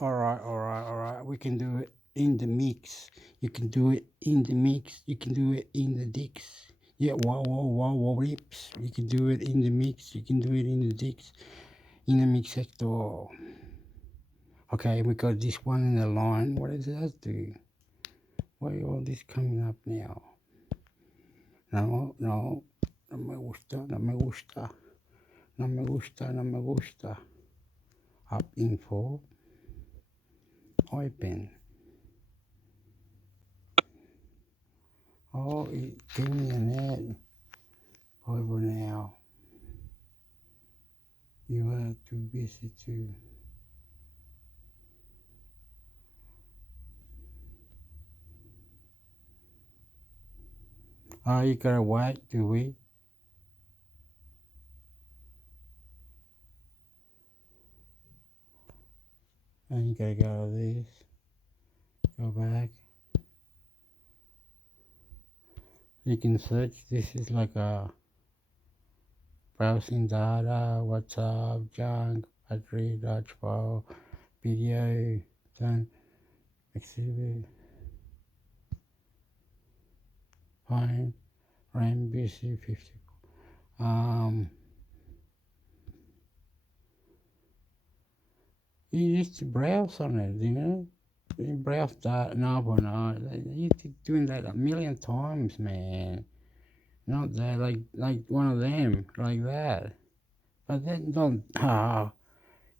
All right. We can do it in the mix. You can do it in the mix. You can do it in the dicks. Yeah, wow, rips. You can do it in the mix. You can do it in the dicks. In the mix sector. Okay, we got this one in the line. What does that do? Why all this coming up now? No. No me gusta, no me gusta. No me gusta, no me gusta. Up info. Open. Oh, it gave me an ad. Over now. You are too busy to. Oh, you gotta wait, do we? And you gotta go to this. Go back. You can search. This is like a browsing data, WhatsApp, junk, battery, Dutch file, video, done, exhibit, fine, RAM BC 50. You used to browse on it, you know? You browse that, no. You doing that a million times, man. Not that, like one of them, like that. But then don't,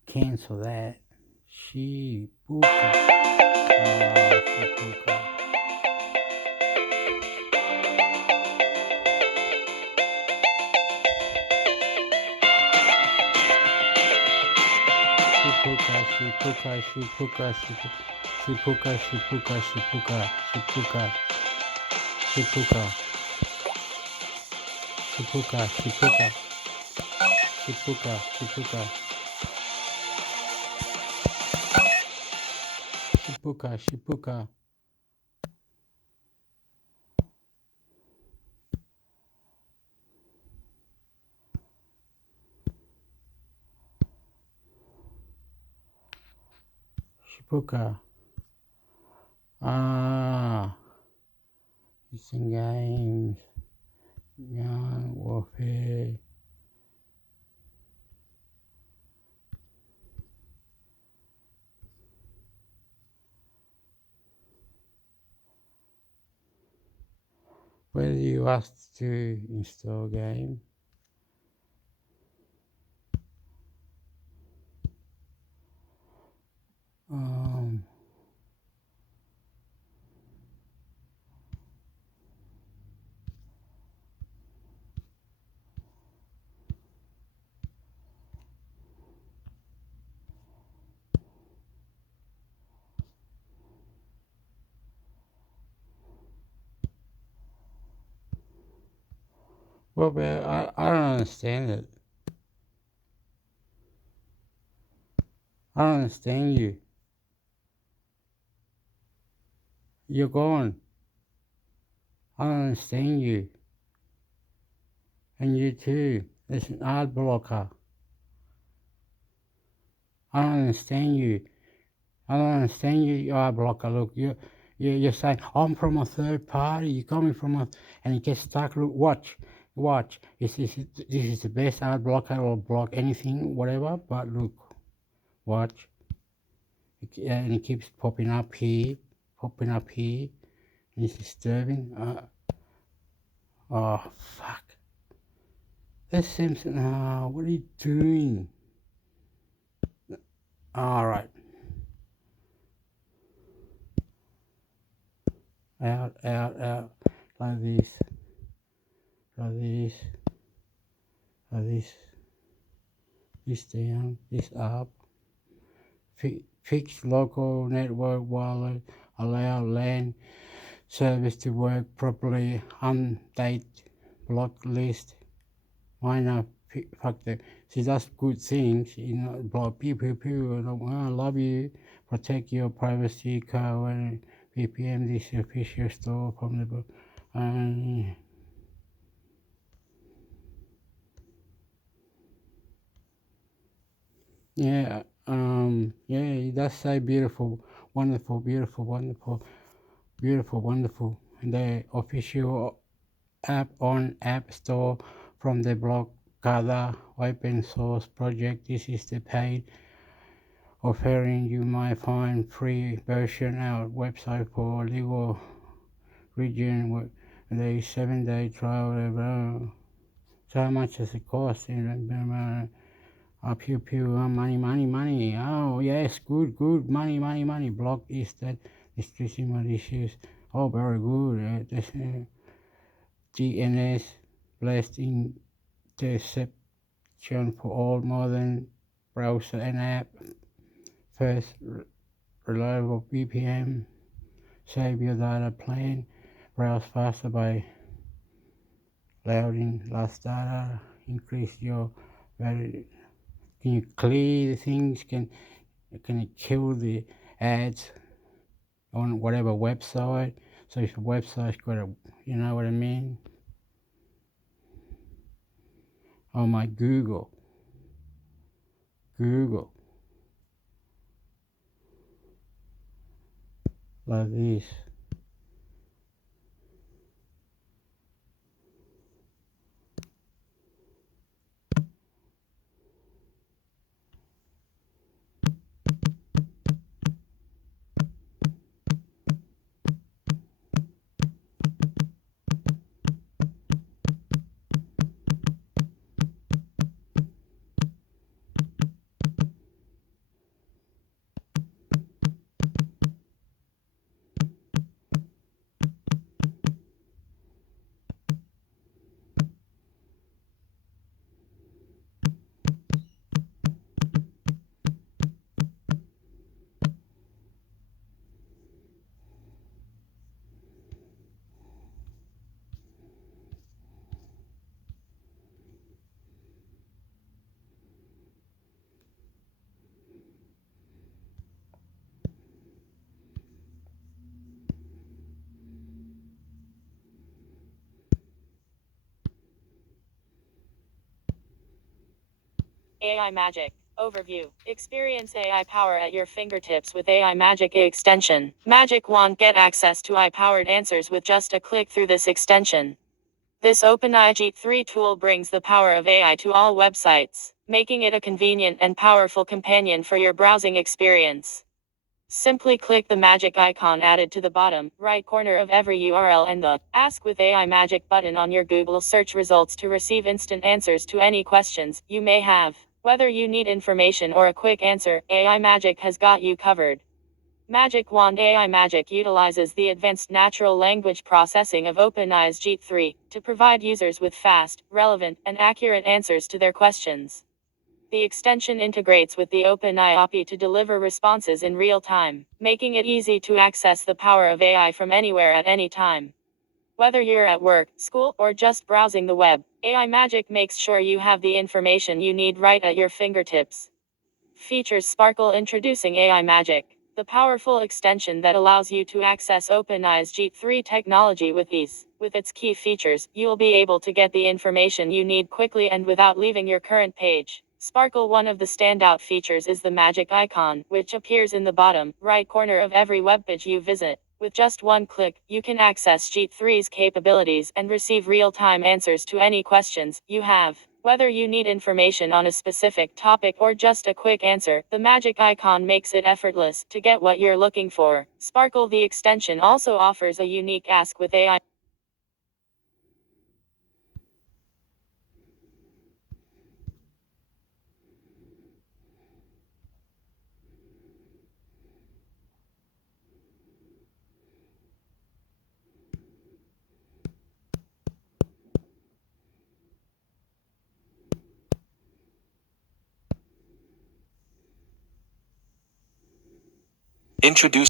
cancel that. Shibuka. Shibuka. Shipuka, Shipuka. Shipuka. Ah, it's in games. Young warfare. Where do you ask to install game? Um, well, but I don't understand it. I don't understand you. You're gone. I don't understand you. And you too. It's an ad blocker. I don't understand you. I don't understand you, you ad blocker. Look, you're saying, I'm from a third party. You're coming from a, and you get stuck. Look, watch. This is the best ad blocker or block anything, whatever. But look, watch. And it keeps popping up here. And it's disturbing. Oh, fuck. This Simpson, what are you doing? Alright. Out. Like this. This down, this up. Fix local network wallet. Allow LAN service to work properly. Update block list. Why not? Fuck them. See, that's good things, you know. Block people. I love you. Protect your privacy. Code. VPN. This official store from the book. Yeah, yeah, does say beautiful, wonderful, beautiful, wonderful, beautiful, wonderful. And the official app on App Store from the blog Cada open source project. This is the paid offering. You might find free version our website for legal region with the 7-day trial. So how much does it cost? Pew pew, money, money, money. Oh yes, good, good, money, money, money. Block is that distribution issues. Oh, very good. That's, DNS blessed interception for all modern browser and app. First, reliable VPN. Save your data plan. Browse faster by loading less data. Increase your value. Can you clear the things? Can it kill the ads on whatever website? So if a website's got a, you know what I mean? Oh my Google, like this. AI Magic. Overview. Experience AI power at your fingertips with AI Magic extension. Magic Wand. Get access to AI-powered answers with just a click through this extension. This OpenAI G3 tool brings the power of AI to all websites, making it a convenient and powerful companion for your browsing experience. Simply click the magic icon added to the bottom right corner of every URL and the Ask with AI Magic button on your Google search results to receive instant answers to any questions you may have. Whether you need information or a quick answer, AI Magic has got you covered. Magic Wand. AI Magic utilizes the advanced natural language processing of OpenAI's G3 to provide users with fast, relevant, and accurate answers to their questions. The extension integrates with the OpenAI API to deliver responses in real time, making it easy to access the power of AI from anywhere at any time. Whether you're at work, school, or just browsing the web, AI Magic makes sure you have the information you need right at your fingertips. Features. Sparkle. Introducing AI Magic, the powerful extension that allows you to access OpenAI's G3 technology with ease. With its key features, you'll be able to get the information you need quickly and without leaving your current page. Sparkle. One of the standout features is the magic icon, which appears in the bottom right corner of every webpage you visit. With just one click, you can access G3's capabilities and receive real-time answers to any questions you have. Whether you need information on a specific topic or just a quick answer, the magic icon makes it effortless to get what you're looking for. Sparkle. The extension also offers a unique Ask with AI. Introduce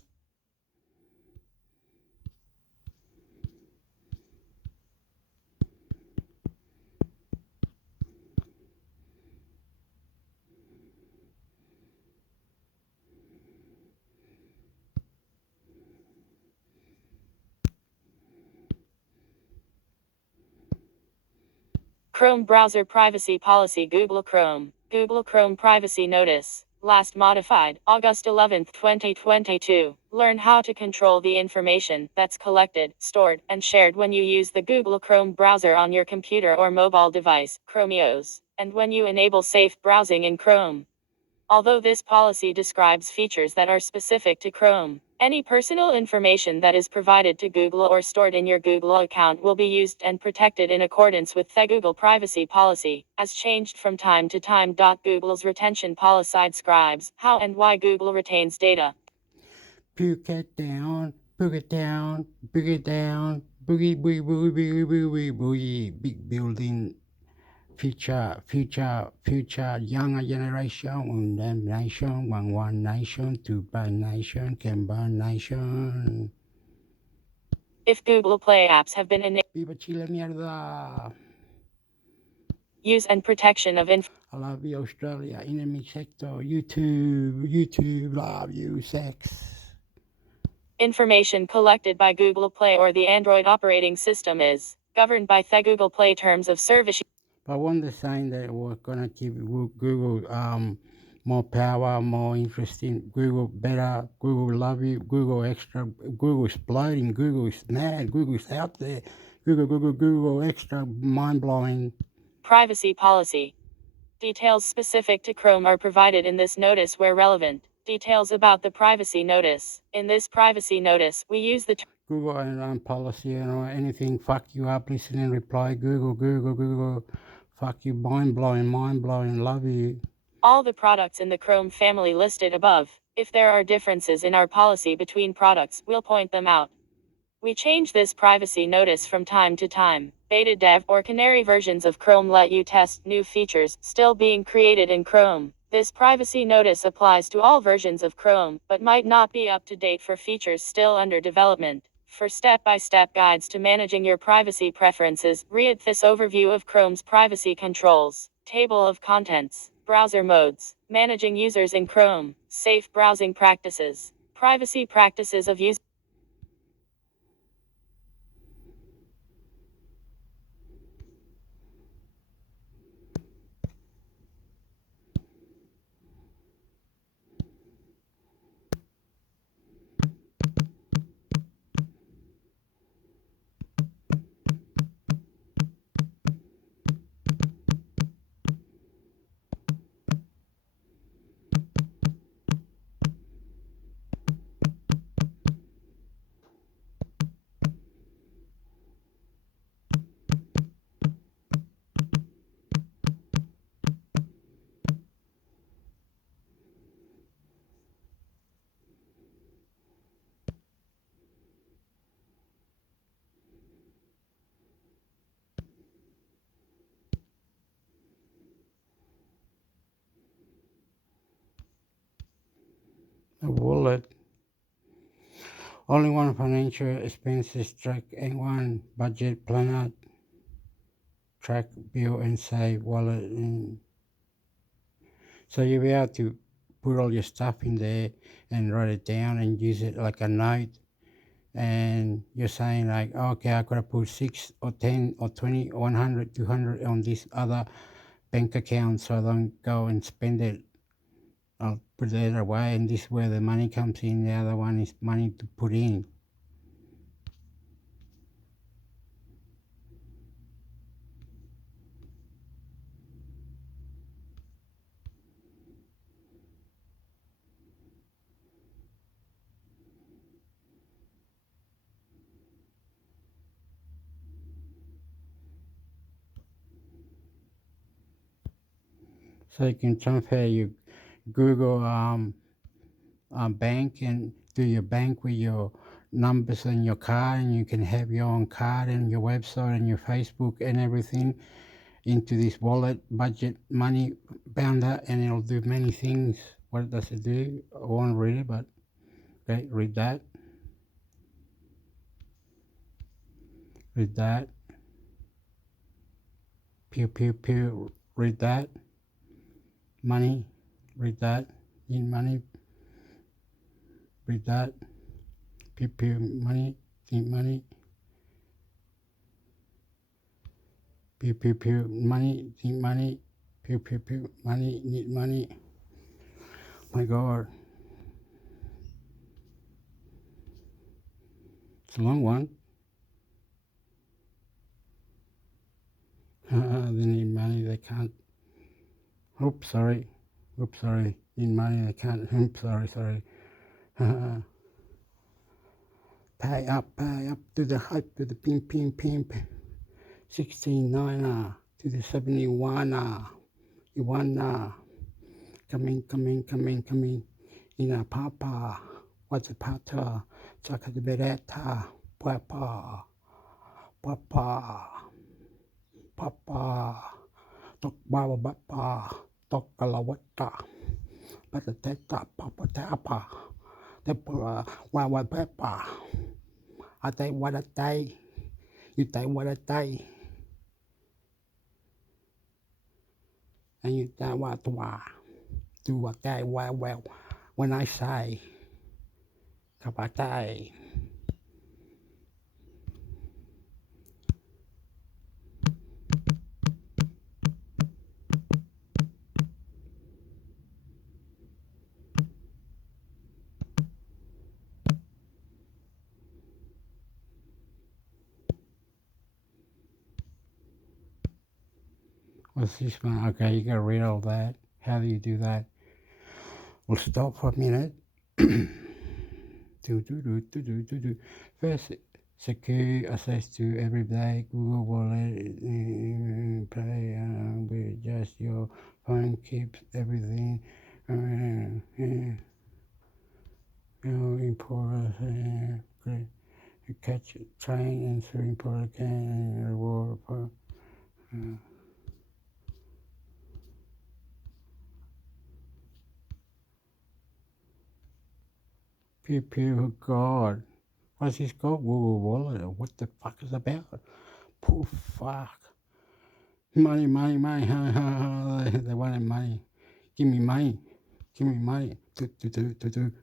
Chrome browser privacy policy. Google Chrome. Google Chrome privacy notice. Last modified, August 11, 2022. Learn how to control the information that's collected, stored, and shared when you use the Google Chrome browser on your computer or mobile device, Chromeos, and when you enable safe browsing in Chrome. Although this policy describes features that are specific to Chrome, any personal information that is provided to Google or stored in your Google account will be used and protected in accordance with the Google privacy policy, as changed from time to time. Google's retention policy describes how and why Google retains data. Puke it down, book it down, book it down, boogie, boogie, boogie, boogie, boogie, boogie, big building, future younger generation, one nation, one nation, two burn nation, can burn nation. If Google Play apps have been enabled, Viva Chile, mierda. use and protection of I love you, Australia, enemy sector, YouTube, love you, sex. information collected by Google Play or the Android operating system is governed by the Google Play Terms of Service. But one they're saying that we're gonna give Google more power, more interesting, Google better, Google love you, Google extra, Google exploding, Google is mad, Google's out there, Google extra, mind blowing. Privacy policy. Details specific to Chrome are provided in this notice where relevant. Details about the privacy notice. In this privacy notice, we use the Google and policy and anything fuck you up, listen and reply, Google, fuck you, mind blowing, love you. all the products in the Chrome family listed above. If there are differences in our policy between products, we'll point them out. We change this privacy notice from time to time. Beta dev or canary versions of Chrome let you test new features still being created in Chrome. This privacy notice applies to all versions of Chrome, but might not be up to date for features still under development. For step-by-step guides to managing your privacy preferences, read this overview of Chrome's privacy controls. Table of contents. Browser modes. Managing users in Chrome. Safe browsing practices. Privacy practices of users. A wallet. Only one financial expenses track and one budget planner. Track, bill and save wallet. And so you'll be able to put all your stuff in there and write it down and use it like a note. And you're saying like, okay, I gotta put 6 or 10 or 20 or 100, 200 on this other bank account so I don't go and spend it. I'll put it away, and this is where the money comes in. The other one is money to put in. So you can transfer your Google bank and do your bank with your numbers and your card, and you can have your own card and your website and your Facebook and everything into this wallet budget money bounder, and it'll do many things. What does it do? I won't read it, but okay, read that. Read that. Pew pew pew. Read that. Money. Read that. Need money. Read that. Pew pew. Money. Need money. Pew pew pew. Money. Need money. Pew pew pew. Money. Need money. My God, it's a long one. They need money, they can't. Oops, sorry. Oops, sorry. Need money, they can't. Oops, sorry. Pay up to the hype, to the pimp. 69 to the 71 Iwana. Coming. Ina papa. What's a pata? Chaka de bereta. Papa. Tok baba bapa. Tok kalawata. Patateta. Papa tapa. Tepura. Wawa pepa. I take what I take. You take what I take. And you take what I do what I well. When I say, kapatay. What's this one? Okay, you gotta read all that. How do you do that? We'll stop for a minute. do. First, secure access to everyday Google Wallet. Play with just your phone. Keeps everything. Important. Catch train and through important reward for. Pew, God. What's this called? Google Wallet. What the fuck is about? Poor fuck. Money. They wanted money. Give me money. Do.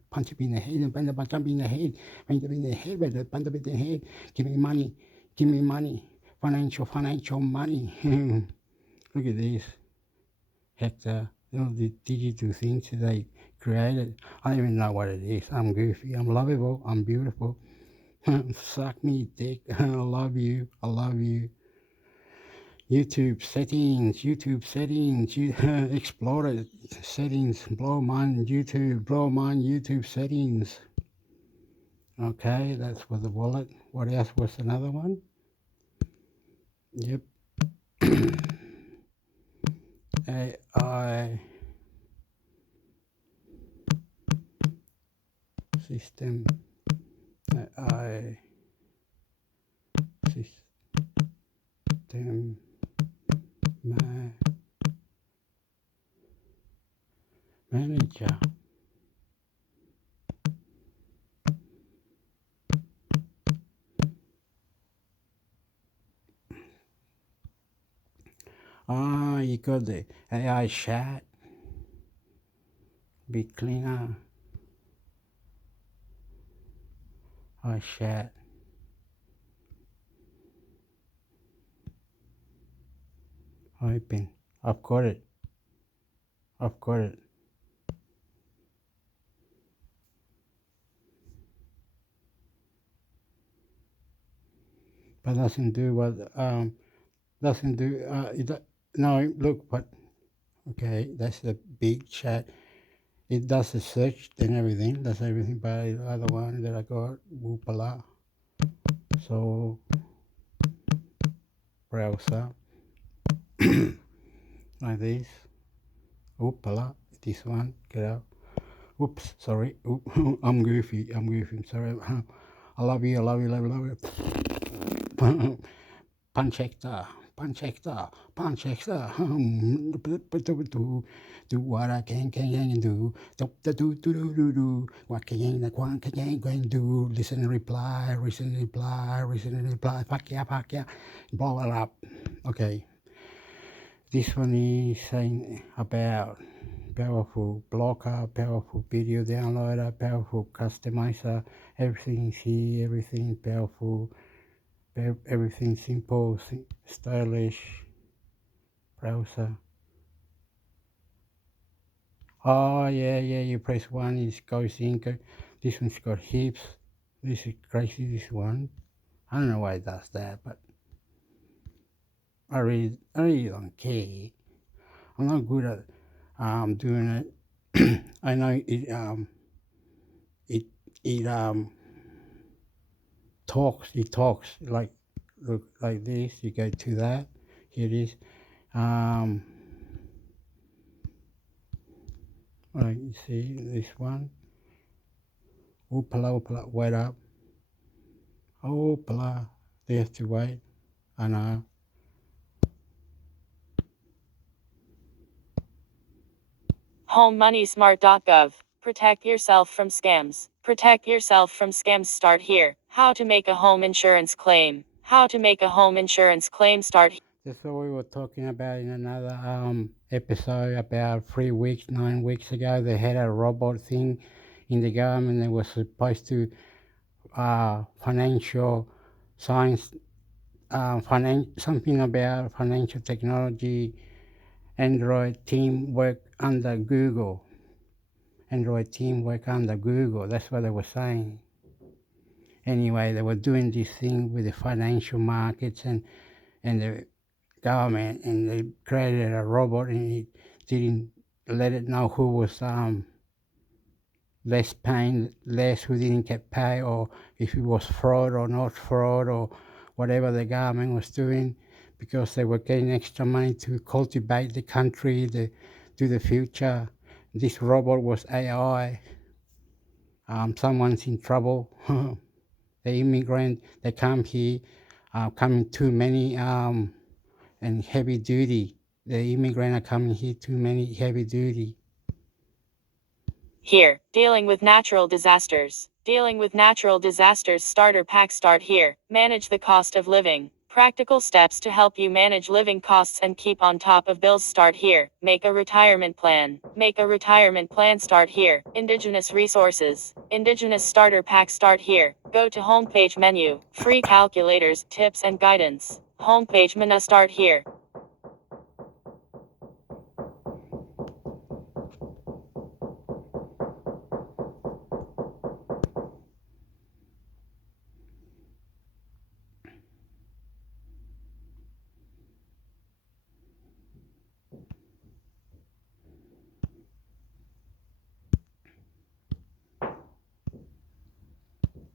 Punch him in the head. Punch him in the head. Punch him in the head. Punch him in the head. Give me money. Financial money. Look at this. Hector. All the digital things they created. I don't even know what it is. I'm goofy. I'm lovable. I'm beautiful. Suck me dick. I love you. YouTube settings. Explorer settings. Blow mine YouTube settings. Okay, that's for the wallet. What else was another one? Yep. AI system. AI system manager. You got the AI chat. Be cleaner. AI chat. Open. I've got it. But doesn't do what doesn't do no, look, but okay, that's the big chat. It does the search and everything, does everything, but the other one that I got, whoopala. So browser like this. Whoopala, this one, get out. Whoops, sorry. I'm goofy. I'm sorry. I love you. Punch actor. Do what I can do. Do. What can do. Listen and reply. Fuck yeah. Blow it up. Okay. This one is saying about powerful blocker, powerful video downloader, powerful customizer. Everything's here, everything powerful, everything simple, stylish browser. Oh, yeah, yeah, you press one, it goes in. This one's got hips. This is crazy, this one. I don't know why it does that, but I really don't care. I'm not good at doing it. I know it, it talks, like, look, like this. You go to that. Here it is. Um, like you see this one. Oopala, oopala, wait up. Oopala. They have to wait. I know. HomeMoneySmart.gov. Protect yourself from scams. Protect yourself from scams. Start here. How to make a home insurance claim. How to make a home insurance claim. Start. That's what we were talking about in another episode about 3 weeks, 9 weeks ago. They had a robot thing in the government that was supposed to financial science, something about financial technology. Android team work under Google. Android team work under Google. That's what they were saying. Anyway, they were doing this thing with the financial markets and the government, and they created a robot, and it didn't let it know who was less paying less, who didn't get paid, or if it was fraud or not fraud, or whatever the government was doing, because they were getting extra money to cultivate the country to the future. This robot was AI. Someone's in trouble. The immigrant, they come here, coming too many and heavy duty. The immigrant are coming here too many heavy duty. Here, dealing with natural disasters. Dealing with natural disasters starter pack. Start here. Manage the cost of living. Practical steps to help you manage living costs and keep on top of bills. Start here. Make a retirement plan. Make a retirement plan. Start here. Indigenous resources. Indigenous starter pack. Start here. Go to homepage menu. Free calculators, tips and guidance. Homepage menu. Start here.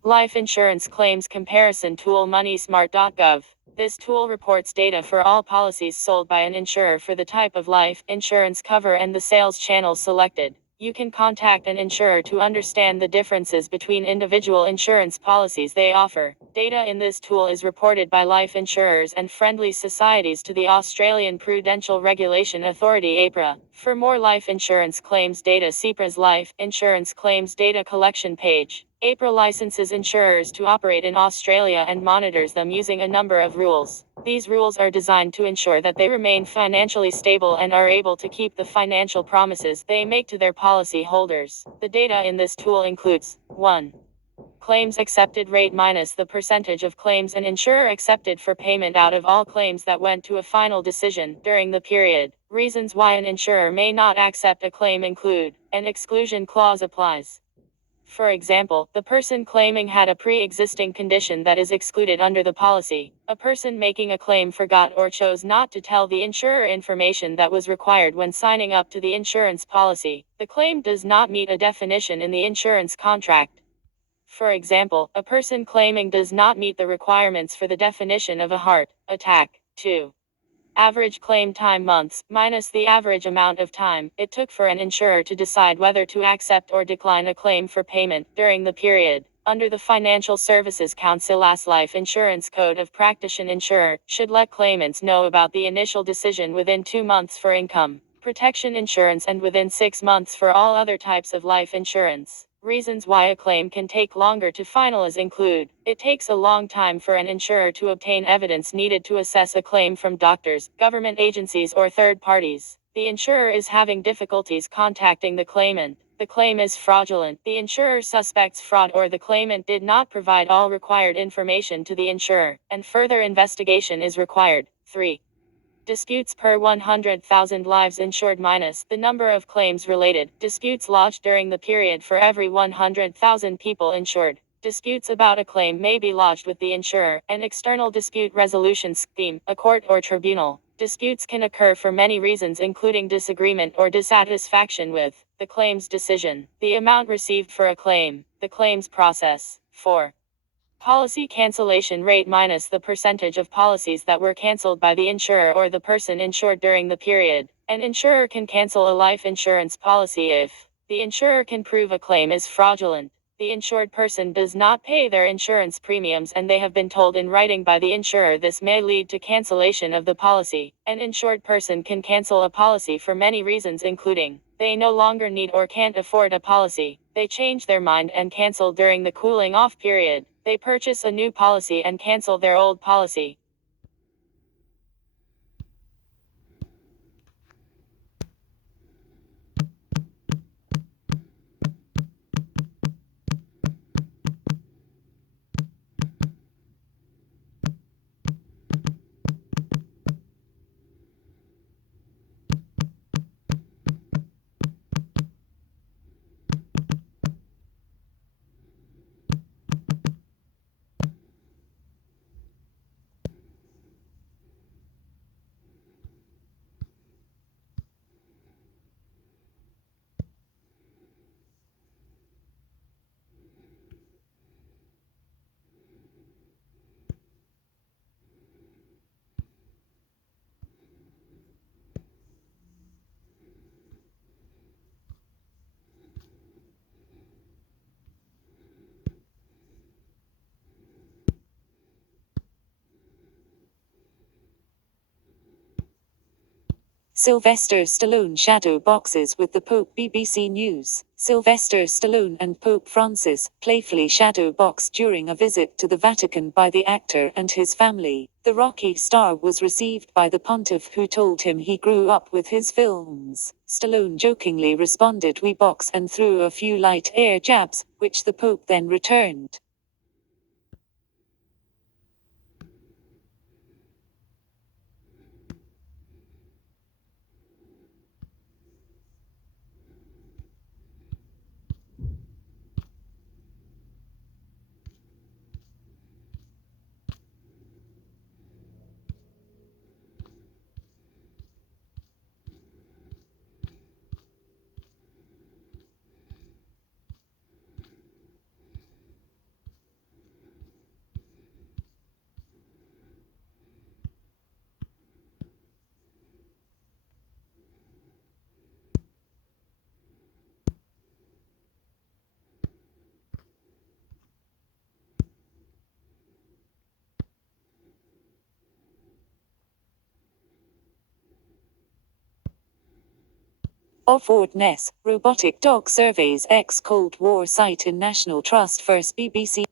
Life Insurance Claims Comparison Tool MoneySmart.gov. This tool reports data for all policies sold by an insurer for the type of life insurance cover and the sales channel selected. You can contact an insurer to understand the differences between individual insurance policies they offer. Data in this tool is reported by life insurers and friendly societies to the Australian Prudential Regulation Authority APRA. For more life insurance claims data, see APRA's Life Insurance Claims Data Collection page. APRA licenses insurers to operate in Australia and monitors them using a number of rules. These rules are designed to ensure that they remain financially stable and are able to keep the financial promises they make to their policy holders. The data in this tool includes 1. Claims accepted rate minus the percentage of claims an insurer accepted for payment out of all claims that went to a final decision during the period. Reasons why an insurer may not accept a claim include: an exclusion clause applies. For example, the person claiming had a pre-existing condition that is excluded under the policy. A person making a claim forgot or chose not to tell the insurer information that was required when signing up to the insurance policy. The claim does not meet a definition in the insurance contract. For example, a person claiming does not meet the requirements for the definition of a heart attack. 2. Average claim time months, minus the average amount of time it took for an insurer to decide whether to accept or decline a claim for payment during the period. Under the Financial Services Council's Life Insurance Code of Practice, an insurer should let claimants know about the initial decision within 2 months for income protection insurance and within 6 months for all other types of life insurance. Reasons why a claim can take longer to finalize include: it takes a long time for an insurer to obtain evidence needed to assess a claim from doctors, government agencies, or third parties. The insurer is having difficulties contacting the claimant. The claim is fraudulent. The insurer suspects fraud or the claimant did not provide all required information to the insurer, and further investigation is required. 3. Disputes per 100,000 lives insured minus the number of claims related. Disputes lodged during the period for every 100,000 people insured. Disputes about a claim may be lodged with the insurer, an external dispute resolution scheme, a court or tribunal. Disputes can occur for many reasons including disagreement or dissatisfaction with the claim's decision, the amount received for a claim, the claims process. 4. Policy cancellation rate minus the percentage of policies that were canceled by the insurer or the person insured during the period. An insurer can cancel a life insurance policy if the insurer can prove a claim is fraudulent, the insured person does not pay their insurance premiums and they have been told in writing by the insurer this may lead to cancellation of the policy. An insured person can cancel a policy for many reasons including they no longer need or can't afford a policy, they change their mind and cancel during the cooling off period, they purchase a new policy and cancel their old policy. Sylvester Stallone shadow boxes with the Pope. BBC News. Sylvester Stallone and Pope Francis playfully shadow box during a visit to the Vatican by the actor and his family. The Rocky star was received by the pontiff who told him he grew up with his films. Stallone jokingly responded, "We box," and threw a few light air jabs, which the Pope then returned. Offwardness, robotic dog surveys ex-Cold War site in National Trust first. BBC.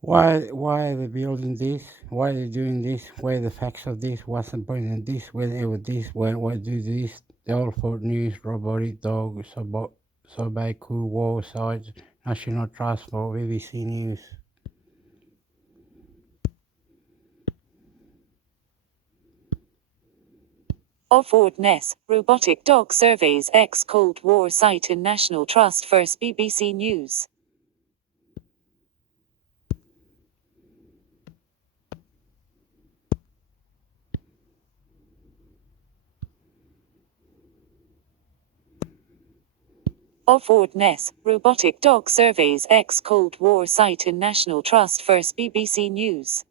Why are they building this? Why are they doing this? Where are the facts of this? What's the point of this? Where they with this? Why do this? The all for news, robotic dog, so cool war sites, National Trust for BBC News. Offwardness, robotic dog surveys ex-Cold War site in National Trust first. BBC News. Offwardness, robotic dog surveys ex-Cold War site in National Trust first. BBC News.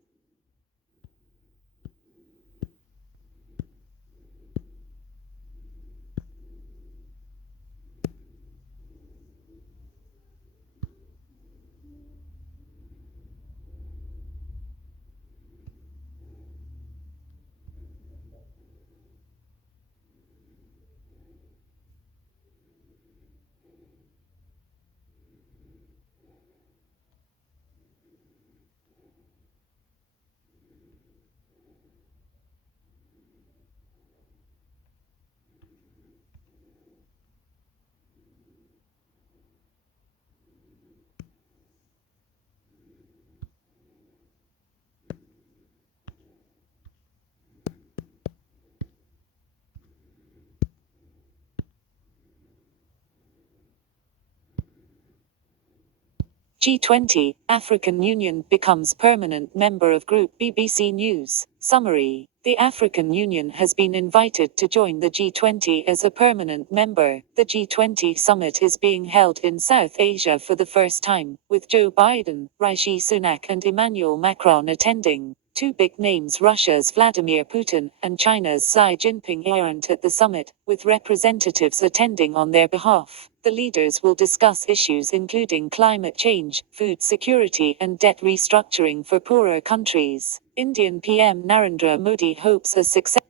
G20, African Union becomes permanent member of Group. BBC News. Summary. The African Union has been invited to join the G20 as a permanent member. The G20 summit is being held in South Asia for the first time, with Joe Biden, Rishi Sunak and Emmanuel Macron attending. Two big names, Russia's Vladimir Putin and China's Xi Jinping, aren't at the summit, with representatives attending on their behalf. The leaders will discuss issues including climate change, food security and debt restructuring for poorer countries. Indian PM Narendra Modi hopes a success.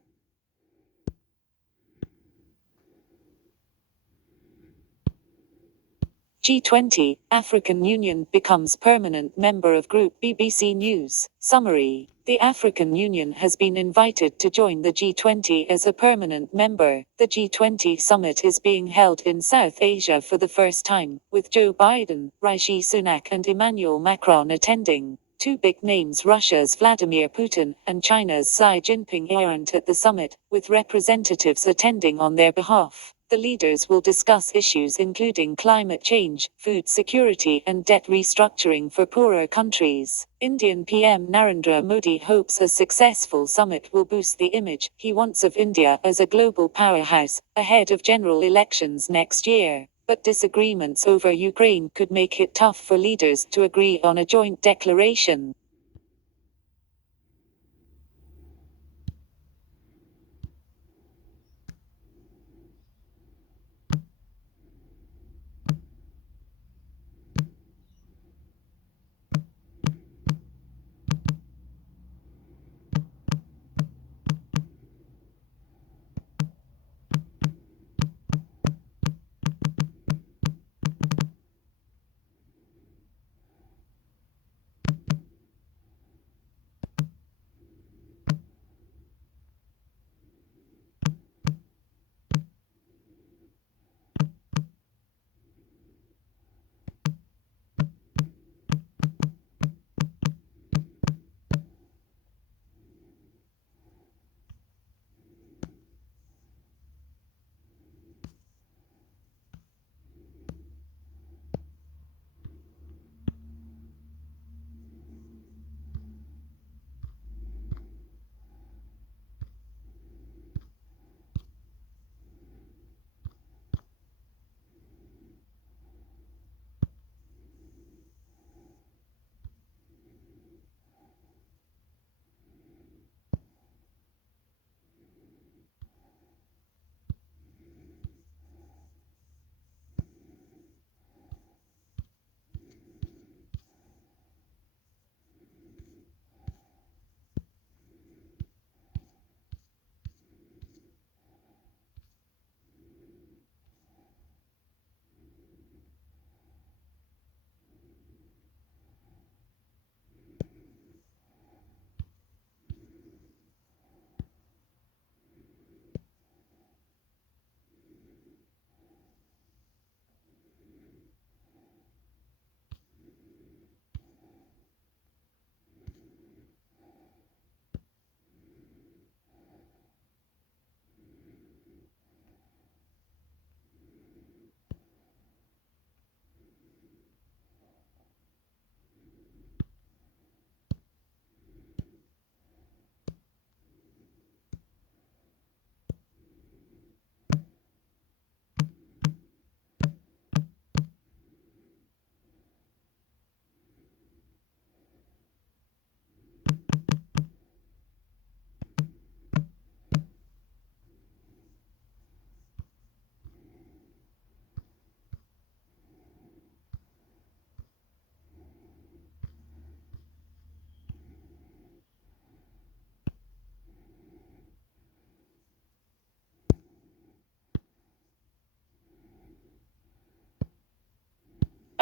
G20, African Union becomes permanent member of Group. BBC News. Summary. The African Union has been invited to join the G20 as a permanent member. The G20 summit is being held in South Asia for the first time, with Joe Biden, Rishi Sunak and Emmanuel Macron attending. Two big names, Russia's Vladimir Putin and China's Xi Jinping, aren't at the summit, with representatives attending on their behalf. The leaders will discuss issues including climate change, food security and debt restructuring for poorer countries. Indian PM Narendra Modi hopes a successful summit will boost the image he wants of India as a global powerhouse, ahead of general elections next year. But disagreements over Ukraine could make it tough for leaders to agree on a joint declaration.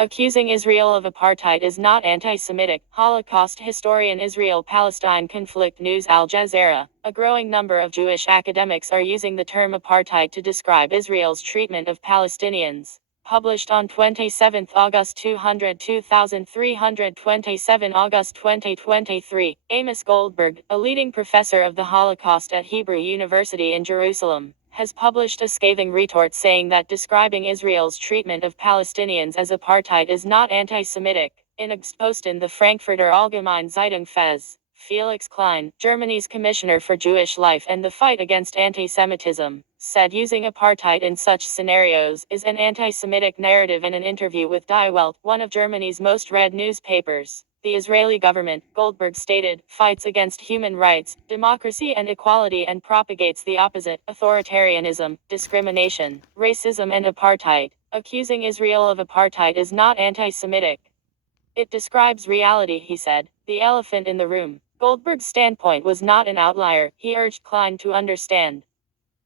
Accusing Israel of apartheid is not anti-Semitic. Holocaust historian Israel-Palestine conflict news Al Jazeera. A growing number of Jewish academics are using the term apartheid to describe Israel's treatment of Palestinians. Published on 27 August 2327 August 2023, Amos Goldberg, a leading professor of the Holocaust at Hebrew University in Jerusalem, has published a scathing retort saying that describing Israel's treatment of Palestinians as apartheid is not anti-Semitic. In Post in the Frankfurter Allgemeine Zeitung Fez, Felix Klein, Germany's Commissioner for Jewish Life and the Fight Against Anti-Semitism, said using apartheid in such scenarios is an anti-Semitic narrative in an interview with Die Welt, one of Germany's most read newspapers. The Israeli government, Goldberg stated, fights against human rights, democracy and equality and propagates the opposite, authoritarianism, discrimination, racism and apartheid. Accusing Israel of apartheid is not anti-Semitic. It describes reality, he said. The elephant in the room. Goldberg's standpoint was not an outlier, he urged Klein to understand.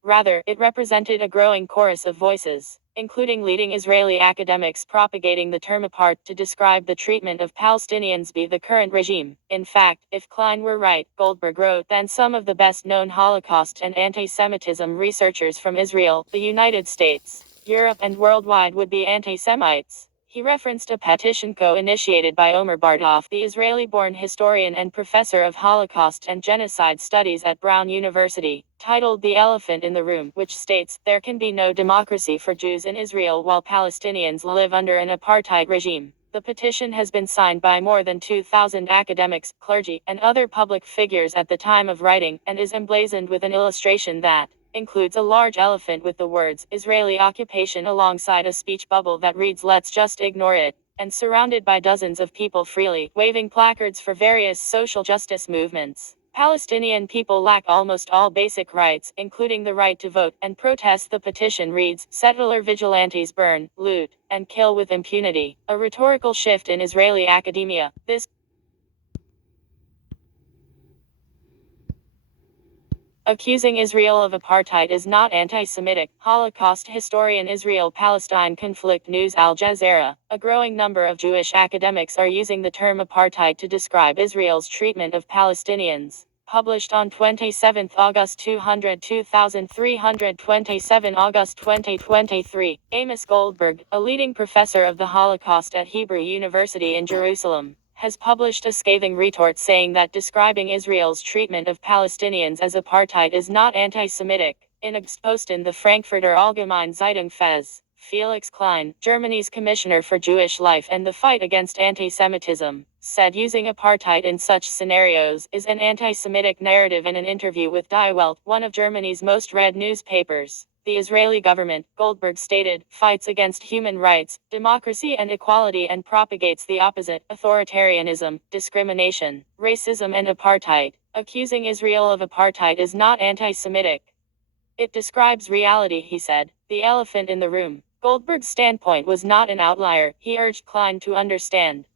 Rather, it represented a growing chorus of voices, including leading Israeli academics propagating the term apart to describe the treatment of Palestinians by the current regime. In fact, if Klein were right, Goldberg wrote, then some of the best-known Holocaust and anti-Semitism researchers from Israel, the United States, Europe and worldwide would be anti-Semites. He referenced a petition co-initiated by Omer Bartov, the Israeli-born historian and professor of Holocaust and Genocide Studies at Brown University, titled The Elephant in the Room, which states, there can be no democracy for Jews in Israel while Palestinians live under an apartheid regime. The petition has been signed by more than 2,000 academics, clergy, and other public figures at the time of writing, and is emblazoned with an illustration that includes a large elephant with the words Israeli occupation alongside a speech bubble that reads let's just ignore it, and surrounded by dozens of people freely waving placards for various social justice movements. Palestinian people lack almost all basic rights, including the right to vote, and protest. The petition reads, settler vigilantes burn, loot, and kill with impunity. A rhetorical shift in Israeli academia. This accusing Israel of apartheid is not anti-Semitic. Holocaust historian Israel-Palestine conflict news Al Jazeera. A growing number of Jewish academics are using the term apartheid to describe Israel's treatment of Palestinians. Published on 27 August 2327 August 2023. Amos Goldberg, a leading professor of the Holocaust at Hebrew University in Jerusalem, has published a scathing retort saying that describing Israel's treatment of Palestinians as apartheid is not anti-Semitic. In a post in the Frankfurter Allgemeine Zeitung Fez, Felix Klein, Germany's Commissioner for Jewish Life and the Fight Against Anti-Semitism, said using apartheid in such scenarios is an anti-Semitic narrative in an interview with Die Welt, one of Germany's most read newspapers. The Israeli government, Goldberg stated, fights against human rights, democracy and equality and propagates the opposite, authoritarianism, discrimination, racism and apartheid. Accusing Israel of apartheid is not anti-Semitic. It describes reality, he said. The elephant in the room. Goldberg's standpoint was not an outlier, he urged Klein to understand.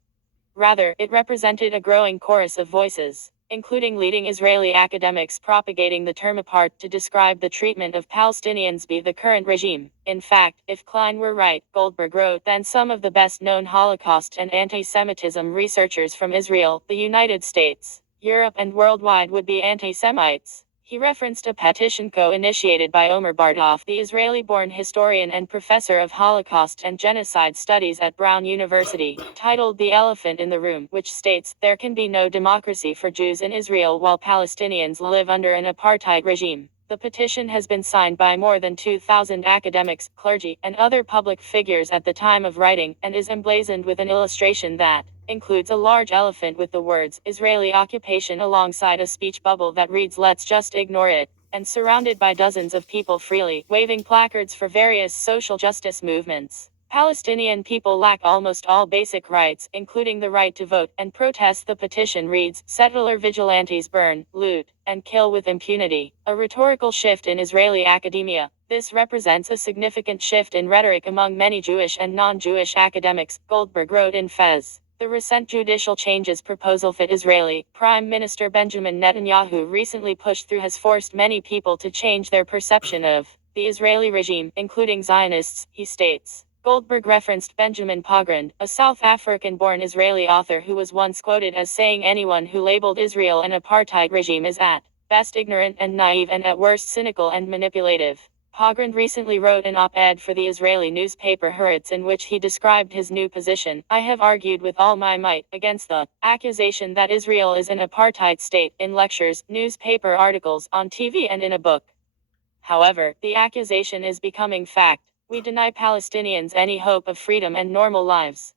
Rather, it represented a growing chorus of voices, including leading Israeli academics propagating the term apart to describe the treatment of Palestinians by the current regime. In fact, if Klein were right, Goldberg wrote, then some of the best-known Holocaust and anti-Semitism researchers from Israel, the United States, Europe and worldwide would be anti-Semites. He referenced a petition co-initiated by Omer Bartov, the Israeli-born historian and professor of Holocaust and Genocide Studies at Brown University, titled The Elephant in the Room, which states, there can be no democracy for Jews in Israel while Palestinians live under an apartheid regime. The petition has been signed by more than 2,000 academics, clergy, and other public figures at the time of writing, and is emblazoned with an illustration that includes a large elephant with the words Israeli occupation alongside a speech bubble that reads let's just ignore it, and surrounded by dozens of people freely waving placards for various social justice movements. Palestinian people lack almost all basic rights, including the right to vote, and protest. The petition reads, settler vigilantes burn, loot, and kill with impunity. A rhetorical shift in Israeli academia. This represents a significant shift in rhetoric among many Jewish and non-Jewish academics, Goldberg wrote in Fez. The recent judicial changes proposal for Israeli Prime Minister Benjamin Netanyahu recently pushed through has forced many people to change their perception of the Israeli regime, including Zionists, he states. Goldberg referenced Benjamin Pogrund, a South African-born Israeli author who was once quoted as saying anyone who labeled Israel an apartheid regime is at best ignorant and naive and at worst cynical and manipulative. Pogrund recently wrote an op-ed for the Israeli newspaper Haaretz in which he described his new position. I have argued with all my might against the accusation that Israel is an apartheid state in lectures, newspaper articles, on TV and in a book. However, the accusation is becoming fact. We deny Palestinians any hope of freedom and normal lives.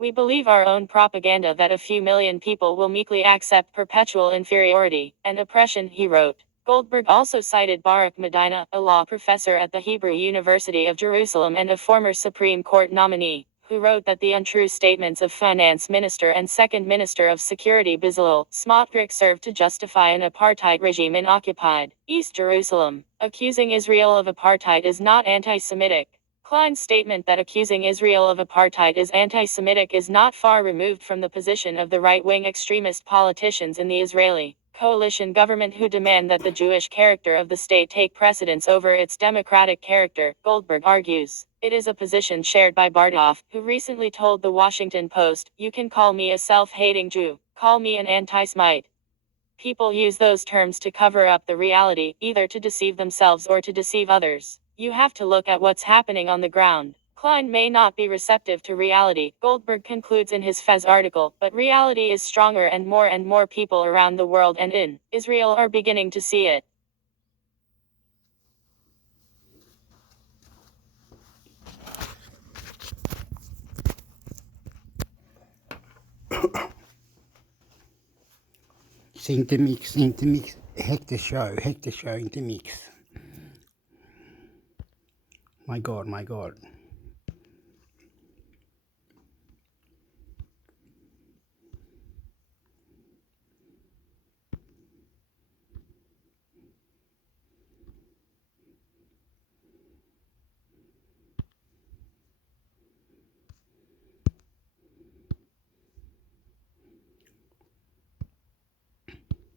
We believe our own propaganda that a few million people will meekly accept perpetual inferiority and oppression, he wrote. Goldberg also cited Baruch Medina, a law professor at the Hebrew University of Jerusalem and a former Supreme Court nominee, who wrote that the untrue statements of Finance Minister and Second Minister of Security Bezalel Smotrich served to justify an apartheid regime in occupied East Jerusalem. Accusing Israel of apartheid is not anti-Semitic. Klein's statement that accusing Israel of apartheid is anti-Semitic is not far removed from the position of the right-wing extremist politicians in the Israeli coalition government who demand that the Jewish character of the state take precedence over its democratic character, Goldberg argues. It is a position shared by Bardoff, who recently told the Washington Post, "You can call me a self-hating Jew, call me an anti-Semite. People use those terms to cover up the reality, either to deceive themselves or to deceive others. You have to look at what's happening on the ground." Klein may not be receptive to reality, Goldberg concludes in his Fez article, but reality is stronger and more people around the world and in Israel are beginning to see it. It's intermix, intermix. Hector show, intermix. My God, my God.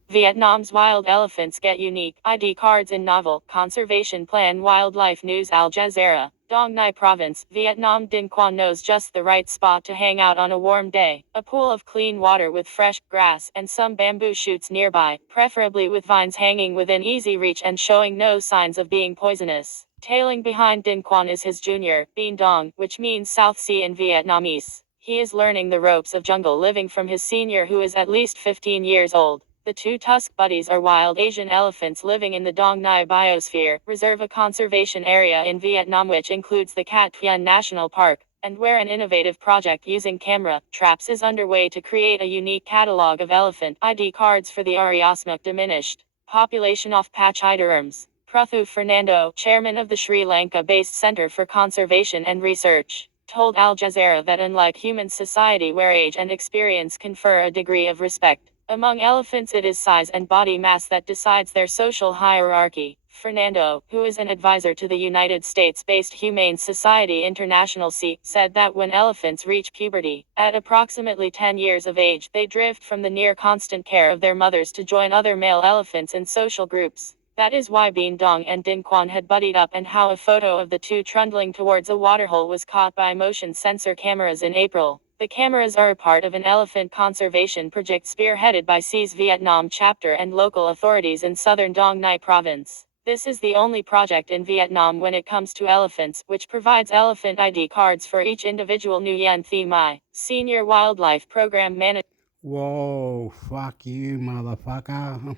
Vietnam's wild elephants get unique ID cards in novel conservation plan. Wildlife News. Al Jazeera, Dong Nai Province, Vietnam. Dinh Quan knows just the right spot to hang out on a warm day. A pool of clean water with fresh grass and some bamboo shoots nearby, preferably with vines hanging within easy reach and showing no signs of being poisonous. Tailing behind Dinh Quan is his junior, Bien Dong, which means South Sea in Vietnamese. He is learning the ropes of jungle living from his senior, who is at least 15 years old. The two tusk buddies are wild Asian elephants living in the Dong Nai Biosphere Reserve, a conservation area in Vietnam which includes the Cat Thien National Park, and where an innovative project using camera traps is underway to create a unique catalog of elephant ID cards for the Ariasmuk diminished population of pachyderms. Pruthu Fernando, chairman of the Sri Lanka-based Center for Conservation and Research, told Al Jazeera that unlike human society where age and experience confer a degree of respect, among elephants it is size and body mass that decides their social hierarchy. Fernando, who is an advisor to the United States-based Humane Society International said that when elephants reach puberty, at approximately 10 years of age, they drift from the near constant care of their mothers to join other male elephants in social groups. That is why Bien Dong and Dinh Quan had buddied up and how a photo of the two trundling towards a waterhole was caught by motion sensor cameras in April. The cameras are a part of an elephant conservation project spearheaded by CIE's Vietnam chapter and local authorities in southern Dong Nai province. This is the only project in Vietnam when it comes to elephants, which provides elephant ID cards for each individual. Nguyen Thi Mai, Senior Wildlife Program Manager. Whoa, fuck you, motherfucker.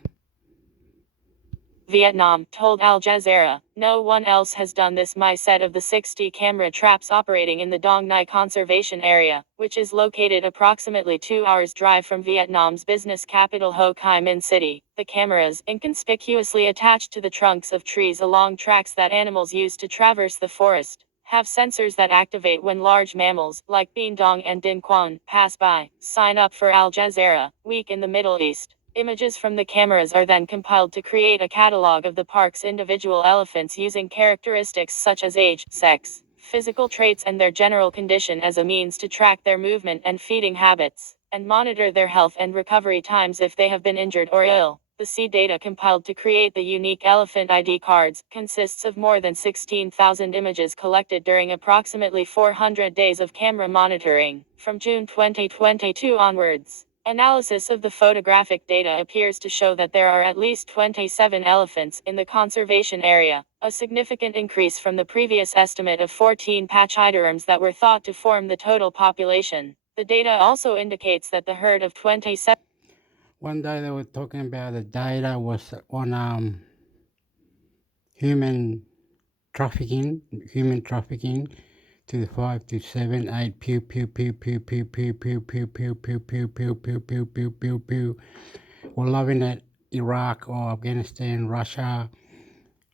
Vietnam, told Al Jazeera. No one else has done this. My set of the 60 camera traps operating in the Dong Nai Conservation Area, which is located approximately 2 hours drive from Vietnam's business capital Ho Chi Minh City. The cameras, inconspicuously attached to the trunks of trees along tracks that animals use to traverse the forest, have sensors that activate when large mammals, like Bien Dong and Dinh Quan, pass by. Sign up for Al Jazeera, Week in the Middle East. Images from the cameras are then compiled to create a catalog of the park's individual elephants using characteristics such as age, sex, physical traits and their general condition as a means to track their movement and feeding habits, and monitor their health and recovery times if they have been injured or ill. The C data compiled to create the unique elephant ID cards consists of more than 16,000 images collected during approximately 400 days of camera monitoring, from June 2022 onwards. Analysis of the photographic data appears to show that there are at least 27 elephants in the conservation area, a significant increase from the previous estimate of 14 pachyderms that were thought to form the total population. The data also indicates that the herd of 27. One day they were talking about the data was on human trafficking to 5 to 7, 8, pew, pew, pew, pew, pew, pew, pew, pew, pew, pew, pew, pew, pew, pew, pew, pew, pew. We're loving it. Iraq or Afghanistan, Russia.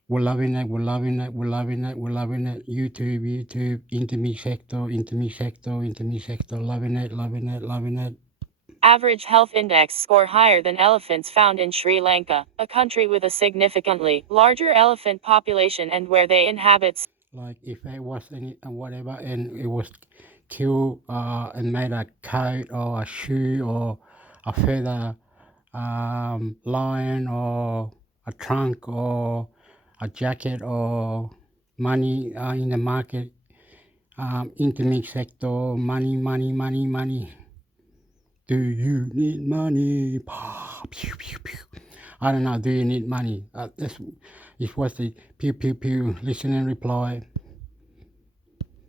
We're loving it. We're loving it. We're loving it. We're loving it. YouTube, intimate sector, loving it, loving it, loving it. Average health index score higher than elephants found in Sri Lanka, a country with a significantly larger elephant population and where they inhabit. Like if it was any whatever and it was killed and made a coat or a shoe or a feather lion or a trunk or a jacket or money in the market, intimate sector, money. Do you need money? Pew, pew, pew. I don't know. Do you need money? This was the pew pew pew. Listen and reply.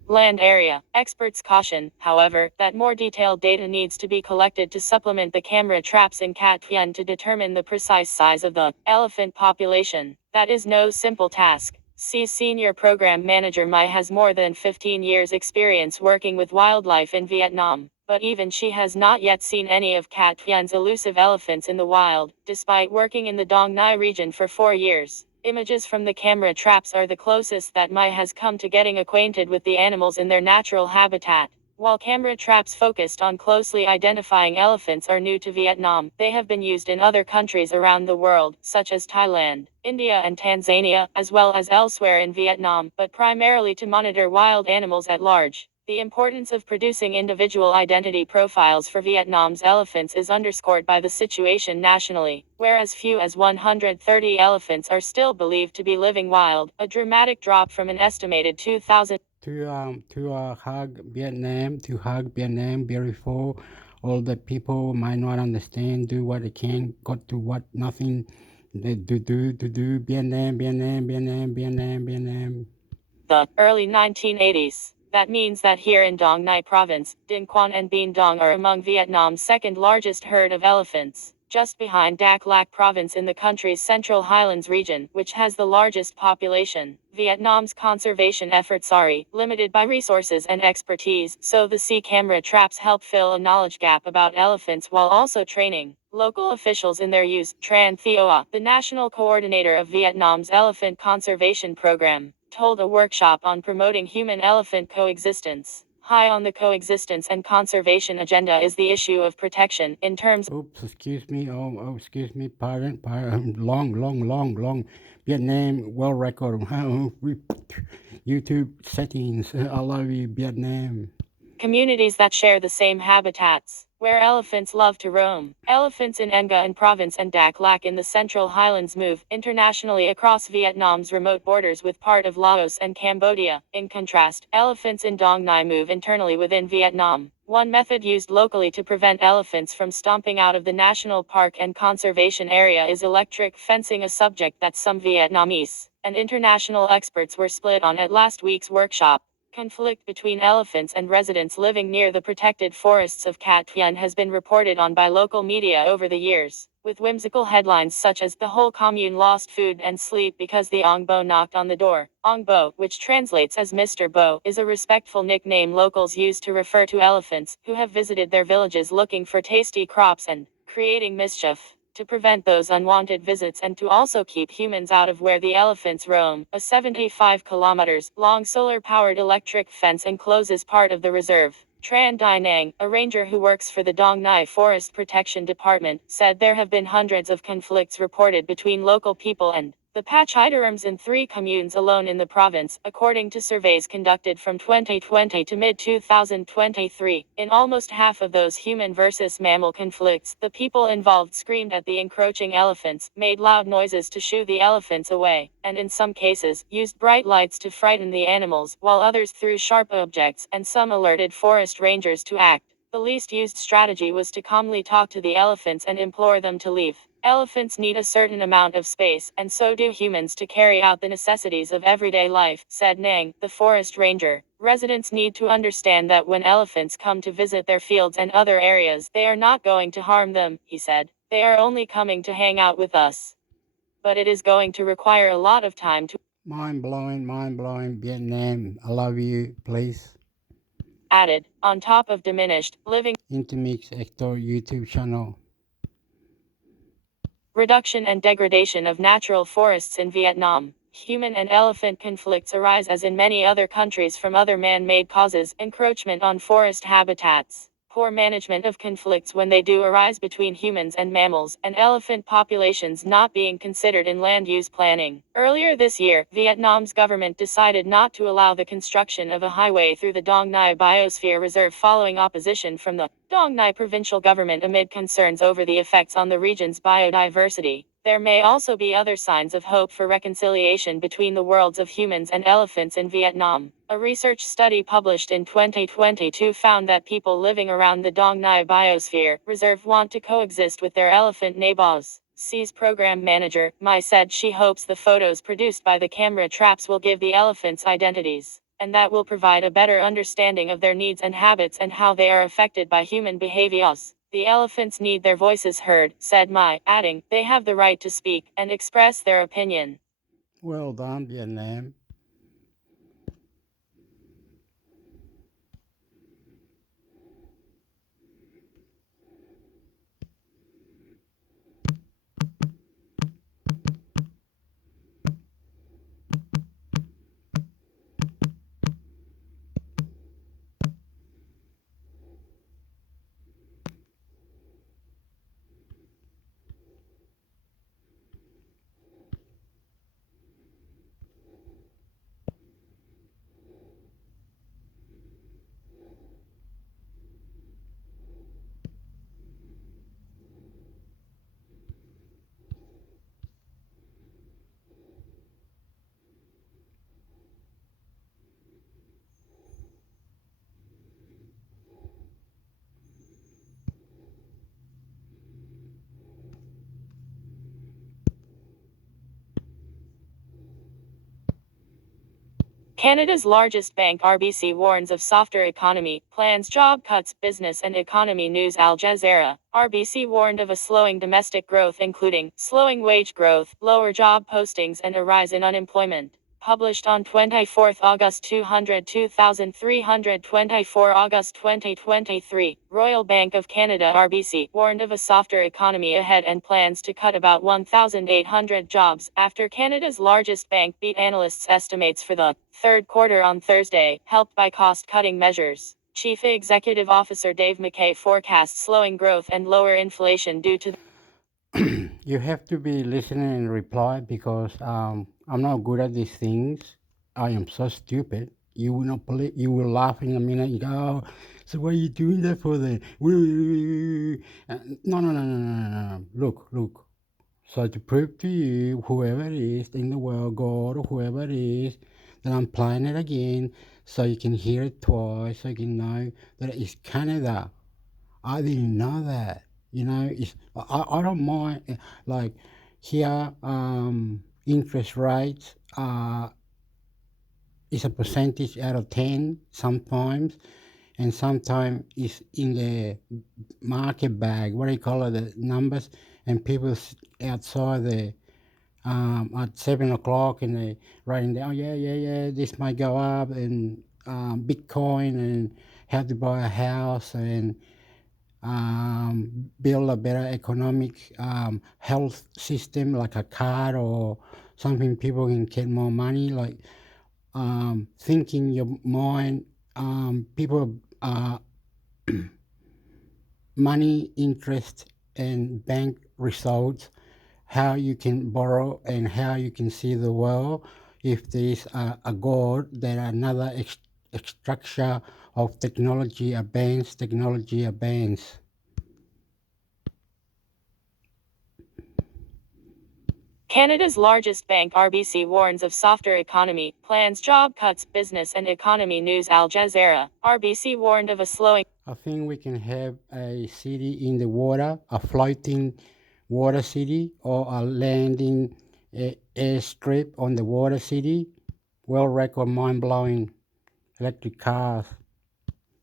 Land area. Experts caution, however, that more detailed data needs to be collected to supplement the camera traps in Cat Pien to determine the precise size of the elephant population. That is no simple task. C's senior program manager Mai has more than 15 years experience working with wildlife in Vietnam, but even she has not yet seen any of Cat Pien's elusive elephants in the wild, despite working in the Dong Nai region for 4 years. Images from the camera traps are the closest that Mai has come to getting acquainted with the animals in their natural habitat. While camera traps focused on closely identifying elephants are new to Vietnam, they have been used in other countries around the world, such as Thailand, India and Tanzania, as well as elsewhere in Vietnam, but primarily to monitor wild animals at large. The importance of producing individual identity profiles for Vietnam's elephants is underscored by the situation nationally, where as few as 130 elephants are still believed to be living wild, a dramatic drop from an estimated 2,000. To hug Vietnam, beautiful. All the people might not understand, do what they can, got to what nothing. They do Vietnam. The early 1980s. That means that here in Dong Nai province, Dinh Quan and Bien Dong are among Vietnam's second largest herd of elephants, just behind Dak Lak province in the country's central highlands region, which has the largest population. Vietnam's conservation efforts are limited by resources and expertise, so the sea camera traps help fill a knowledge gap about elephants while also training local officials in their use. Tran Thioa, the national coordinator of Vietnam's elephant conservation program, told a workshop on promoting human-elephant coexistence. High on the coexistence and conservation agenda is the issue of protection in terms. Oops, excuse me. Excuse me. Pardon. Long. Vietnam world record. YouTube settings. I love you, Vietnam. Communities that share the same habitats, where elephants love to roam. Elephants in Nga province and Dak Lak in the central highlands move internationally across Vietnam's remote borders with part of Laos and Cambodia. In contrast, elephants in Dong Nai move internally within Vietnam. One method used locally to prevent elephants from stomping out of the national park and conservation area is electric fencing, a subject that some Vietnamese and international experts were split on at last week's workshop. Conflict between elephants and residents living near the protected forests of Cat Pien has been reported on by local media over the years, with whimsical headlines such as "The whole commune lost food and sleep because the Ong Bo knocked on the door." Ong Bo, which translates as Mr. Bo, is a respectful nickname locals use to refer to elephants who have visited their villages looking for tasty crops and creating mischief. To prevent those unwanted visits and to also keep humans out of where the elephants roam, a 75 kilometers long solar-powered electric fence encloses part of the reserve. Tran Dai Nang, a ranger who works for the Dong Nai Forest Protection Department, said there have been hundreds of conflicts reported between local people and the Pachiterums in 3 communes alone in the province, according to surveys conducted from 2020 to mid-2023. In almost half of those human versus mammal conflicts, the people involved screamed at the encroaching elephants, made loud noises to shoo the elephants away, and in some cases, used bright lights to frighten the animals, while others threw sharp objects, and some alerted forest rangers to act. The least used strategy was to calmly talk to the elephants and implore them to leave. Elephants need a certain amount of space, and so do humans to carry out the necessities of everyday life, said Nang, the forest ranger. Residents need to understand that when elephants come to visit their fields and other areas, they are not going to harm them, he said. They are only coming to hang out with us. But it is going to require a lot of time to. Mind blowing, Vietnam. I love you, please. added, on top of diminished living Intermix Hector YouTube channel. reduction and degradation of natural forests in Vietnam. Human and elephant conflicts arise as in many other countries from other man-made causes, encroachment on forest habitats, poor management of conflicts when they do arise between humans and mammals, and elephant populations not being considered in land use planning. Earlier this year, Vietnam's government decided not to allow the construction of a highway through the Dong Nai Biosphere Reserve following opposition from the Dong Nai provincial government amid concerns over the effects on the region's biodiversity. There may also be other signs of hope for reconciliation between the worlds of humans and elephants in Vietnam. A research study published in 2022 found that people living around the Dong Nai Biosphere Reserve want to coexist with their elephant neighbors. C's program manager, Mai, said she hopes the photos produced by the camera traps will give the elephants identities, and that will provide a better understanding of their needs and habits and how they are affected by human behaviors. The elephants need their voices heard, said Mai, adding, they have the right to speak and express their opinion. Well done, Vietnam. Canada's largest bank RBC warns of softer economy, plans job cuts. Business and Economy News. Al Jazeera. RBC warned of a slowing domestic growth including slowing wage growth, lower job postings and a rise in unemployment. Published on 24 August 2324 August 2023, Royal Bank of Canada RBC warned of a softer economy ahead and plans to cut about 1,800 jobs after Canada's largest bank beat analysts' estimates for the third quarter on Thursday, helped by cost-cutting measures. Chief Executive Officer Dave McKay forecasts slowing growth and lower inflation due to You have to be listening and reply because I'm not good at these things. I am so stupid. You will not believe. You will laugh in a minute. You go, oh, so what are you doing that for then? No, no, no, no, no, no, no. Look, look. So to prove to you, whoever it is in the world, God or whoever it is, that I'm playing it again, so you can hear it twice, so you can know that it's Canada. I didn't know that. You know, I don't mind. Like here, interest rates is a percentage out of 10 sometimes, and sometimes it's in the market bag. What do you call it? The numbers, and people outside the at 7 o'clock, and they writing down, yeah, yeah, yeah, this might go up, and Bitcoin, and how to buy a house, and build a better economic health system like a car or something people can get more money, like thinking your mind, people money, interest, and bank results, how you can borrow and how you can see the world. If there's a god that another structure of technology advance. Canada's largest bank RBC warns of softer economy, plans job cuts. Business and Economy News. Al Jazeera. RBC warned of a slowing I think we can have a city in the water, a floating water city, or a landing airstrip on the water city. World record, mind-blowing electric cars.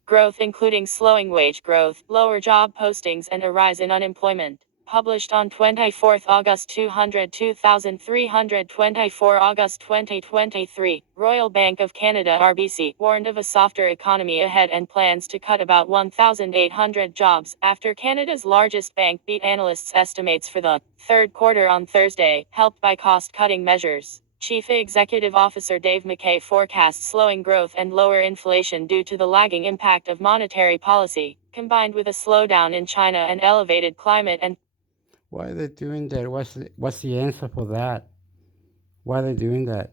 growth including slowing wage growth, lower job postings and a rise in unemployment. Published on 24 August 2324 August 2023, Royal Bank of Canada (RBC) warned of a softer economy ahead and plans to cut about 1,800 jobs, after Canada's largest bank beat analysts' estimates for the third quarter on Thursday, helped by cost-cutting measures. Chief Executive Officer Dave McKay forecasts slowing growth and lower inflation due to the lagging impact of monetary policy, combined with a slowdown in China and elevated climate and Why are they doing that? What's the answer for that? Why are they doing that?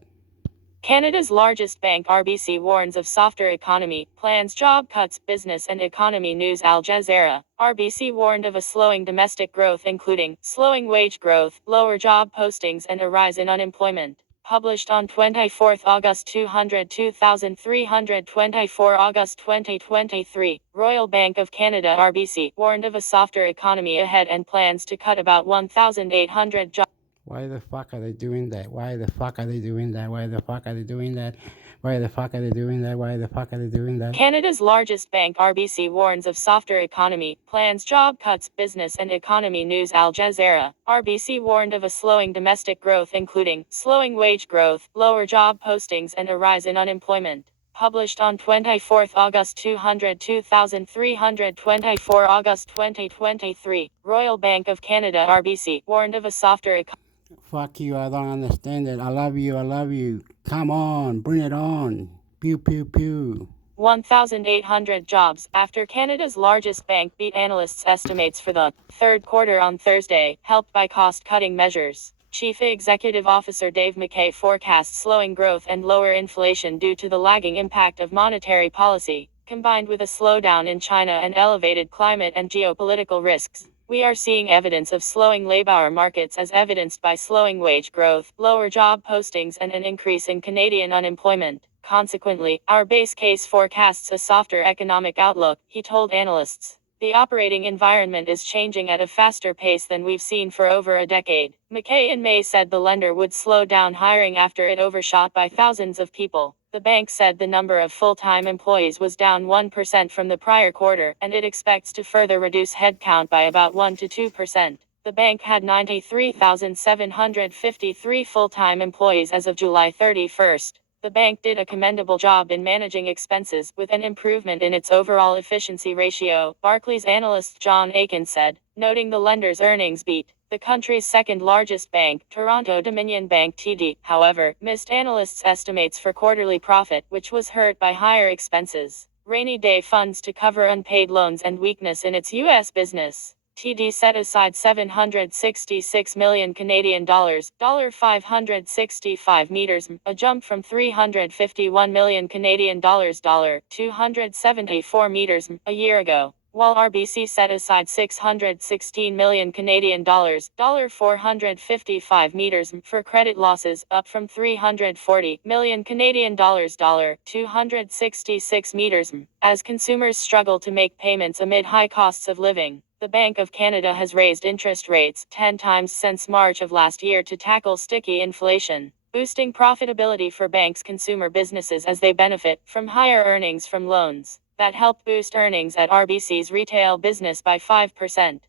Canada's largest bank RBC warns of softer economy, plans job cuts. Business and Economy News Al Jazeera. RBC warned of a slowing domestic growth including slowing wage growth, lower job postings and a rise in unemployment. Published on 24 August 2324 August 2023, Royal Bank of Canada (RBC) warned of a softer economy ahead and plans to cut about 1,800 jobs. Why the fuck are they doing that? Why the fuck are they doing that? Why the fuck are they doing that? Why the fuck are they doing that? Why the fuck are they doing that? Canada's largest bank RBC warns of softer economy, plans job cuts. Business and Economy News Al Jazeera. RBC warned of a slowing domestic growth including slowing wage growth, lower job postings and a rise in unemployment. Published on 24 August 2324 August 2023, Royal Bank of Canada (RBC) warned of a softer economy. Fuck you, I don't understand it. I love you, I love you. Come on, bring it on. Pew, pew, pew. 1,800 jobs, after Canada's largest bank beat analysts' estimates for the third quarter on Thursday, helped by cost-cutting measures. Chief Executive Officer Dave McKay forecasts slowing growth and lower inflation due to the lagging impact of monetary policy, combined with a slowdown in China and elevated climate and geopolitical risks. We are seeing evidence of slowing labor markets as evidenced by slowing wage growth, lower job postings and an increase in Canadian unemployment. Consequently, our base case forecasts a softer economic outlook, he told analysts. The operating environment is changing at a faster pace than we've seen for over a decade. McKay in May said the lender would slow down hiring after it overshot by thousands of people. The bank said the number of full-time employees was down 1% from the prior quarter, and it expects to further reduce headcount by about 1 to 2%. The bank had 93,753 full-time employees as of July 31st. The bank did a commendable job in managing expenses, with an improvement in its overall efficiency ratio, Barclays analyst John Aiken said, noting the lender's earnings beat. The country's second-largest bank, Toronto Dominion Bank TD, however, missed analysts' estimates for quarterly profit, which was hurt by higher expenses, rainy day funds to cover unpaid loans and weakness in its U.S. business. TD set aside 766 million Canadian dollars, $565 meters, a jump from 351 million Canadian dollars, $274 meters, a year ago. While RBC set aside 616 million Canadian dollars, $455 meters, for credit losses, up from 340 million Canadian dollars, $266 meters, as consumers struggle to make payments amid high costs of living. The Bank of Canada has raised interest rates 10 times since March of last year to tackle sticky inflation, boosting profitability for banks' consumer businesses as they benefit from higher earnings from loans. That helped boost earnings at RBC's retail business by 5%.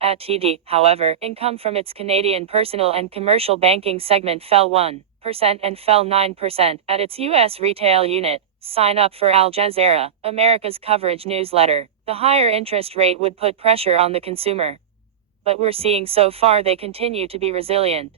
At TD, however, income from its Canadian personal and commercial banking segment fell 1% and fell 9% at its U.S. retail unit. Sign up for Al Jazeera, America's coverage newsletter. The higher interest rate would put pressure on the consumer. But we're seeing so far they continue to be resilient.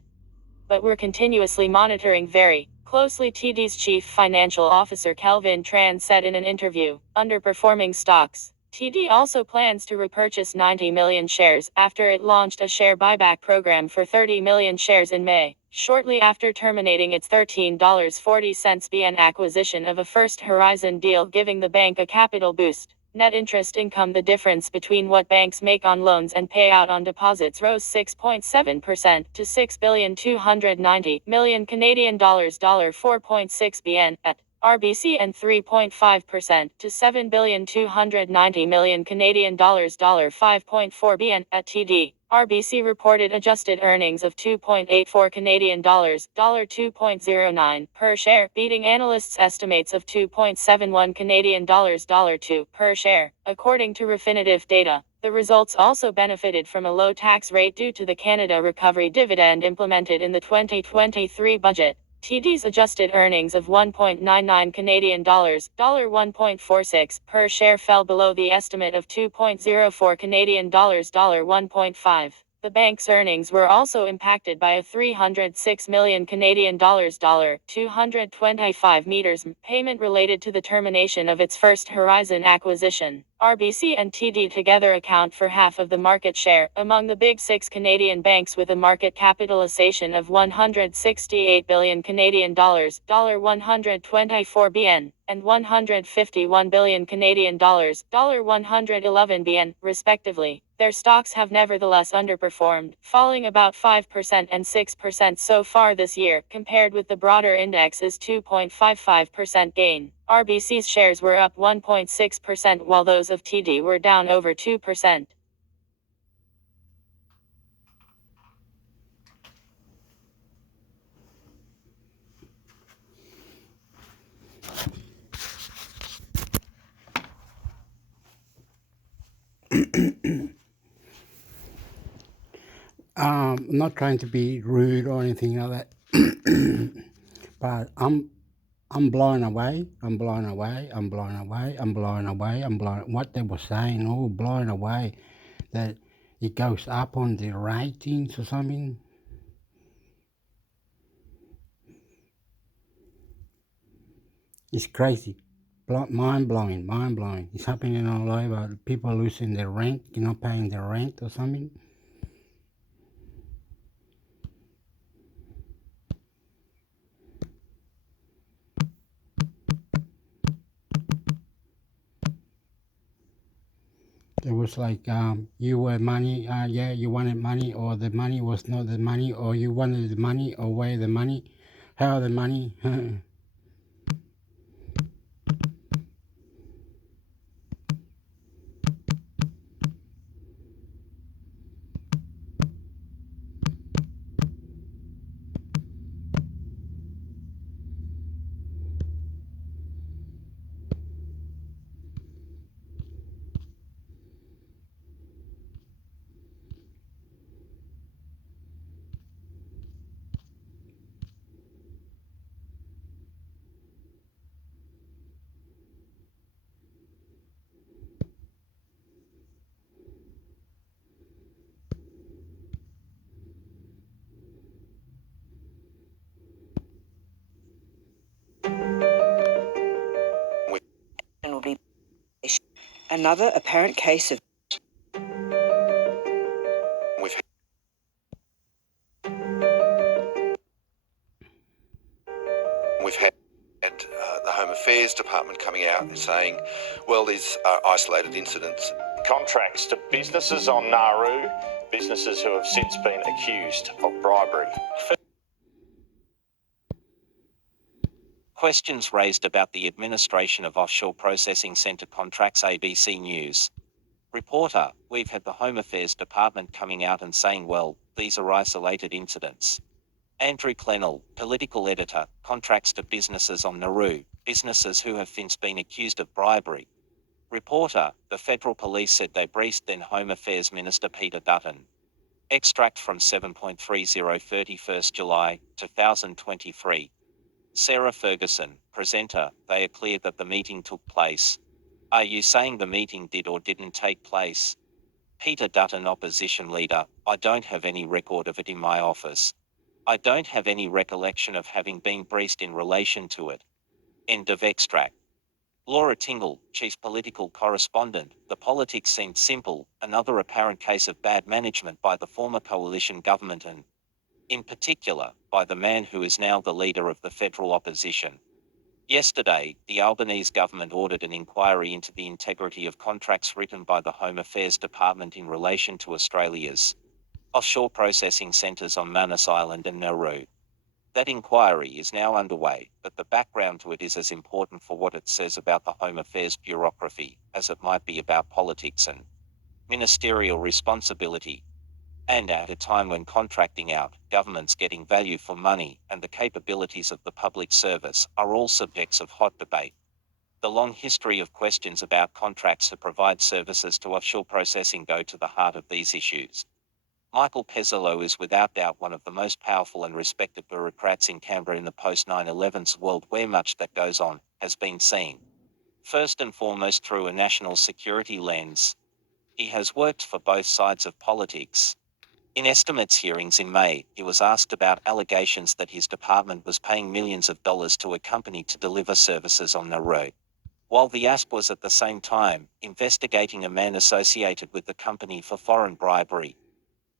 But we're continuously monitoring very closely, TD's chief financial officer Kelvin Tran said in an interview. Underperforming stocks. TD also plans to repurchase 90 million shares after it launched a share buyback program for 30 million shares in May, shortly after terminating its $13.40 BN acquisition of a First Horizon deal, giving the bank a capital boost. Net interest income, the difference between what banks make on loans and pay out on deposits, rose 6.7% to 6,290 million Canadian dollars, $4.6 billion at RBC, and 3.5% to 7,290 million Canadian dollars, $5.4 billion at TD. RBC reported adjusted earnings of 2.84 Canadian dollars, $2.09 per share, beating analysts' estimates of 2.71 Canadian dollars, $2 per share. According to Refinitiv data, the results also benefited from a low tax rate due to the Canada Recovery Dividend implemented in the 2023 budget. TD's adjusted earnings of 1.99 Canadian dollars, $1.46 per share fell below the estimate of 2.04 Canadian dollars, $1.5. The bank's earnings were also impacted by a 306 million Canadian dollars, 225 meters payment related to the termination of its First Horizon acquisition. RBC and TD together account for half of the market share among the big 6 Canadian banks, with a market capitalization of 168 billion Canadian dollars, 124 billion, and 151 billion Canadian dollars, 111 billion, respectively. Their stocks have nevertheless underperformed, falling about 5% and 6% so far this year, compared with the broader index's 2.55% gain. RBC's shares were up 1.6%, while those of TD were down over 2%. Not trying to be rude or anything like that, but I'm blown away. I'm blown away. I'm blown away. I'm blown away. I'm blown. What they were saying, all blown away, that it goes up on the ratings or something. It's crazy, mind blowing, mind blowing. It's happening all over. People losing their rent, not paying their rent or something. It was like you were money, yeah, you wanted money, or the money was not the money, or you wanted the money, or where the money, how the money. Will be another apparent case of we've had the Home Affairs Department coming out and saying, well, these are isolated incidents. Contracts to businesses on Nauru, businesses who have since been accused of bribery. Questions raised about the administration of offshore processing centre contracts. ABC News. Reporter, we've had the Home Affairs Department coming out and saying, well, these are isolated incidents. Andrew Clennell, political editor, contracts to businesses on Nauru, businesses who have since been accused of bribery. Reporter, the Federal Police said they briefed then Home Affairs Minister Peter Dutton. Extract from 7.30 31st July 2023. Sarah Ferguson, presenter, they are clear that the meeting took place. Are you saying the meeting did or didn't take place? Peter Dutton, opposition leader, I don't have any record of it in my office. I don't have any recollection of having been briefed in relation to it. End of extract. Laura Tingle, chief political correspondent, the politics seemed simple, another apparent case of bad management by the former coalition government and, in particular, by the man who is now the leader of the federal opposition. Yesterday, the Albanese government ordered an inquiry into the integrity of contracts written by the Home Affairs Department in relation to Australia's offshore processing centres on Manus Island and Nauru. That inquiry is now underway, but the background to it is as important for what it says about the Home Affairs bureaucracy as it might be about politics and ministerial responsibility. And at a time when contracting out, governments getting value for money, and the capabilities of the public service are all subjects of hot debate. The long history of questions about contracts to provide services to offshore processing go to the heart of these issues. Michael Pezzolo is without doubt one of the most powerful and respected bureaucrats in Canberra in the post-9/11's world, where much that goes on has been seen. First and foremost through a national security lens. He has worked for both sides of politics. In estimates hearings in May, he was asked about allegations that his department was paying millions of dollars to a company to deliver services on Nauru, while the ASP was at the same time investigating a man associated with the company for foreign bribery.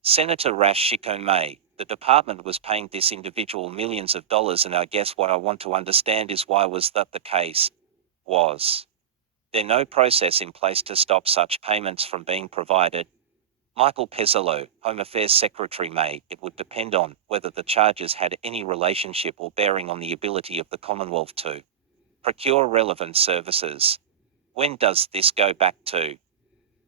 Senator Rash Shikon May, the department was paying this individual millions of dollars, and I guess what I want to understand is why was that the case? Was there no process in place to stop such payments from being provided? Michael Pezzolo, Home Affairs Secretary May, it would depend on whether the charges had any relationship or bearing on the ability of the Commonwealth to procure relevant services. When does this go back to?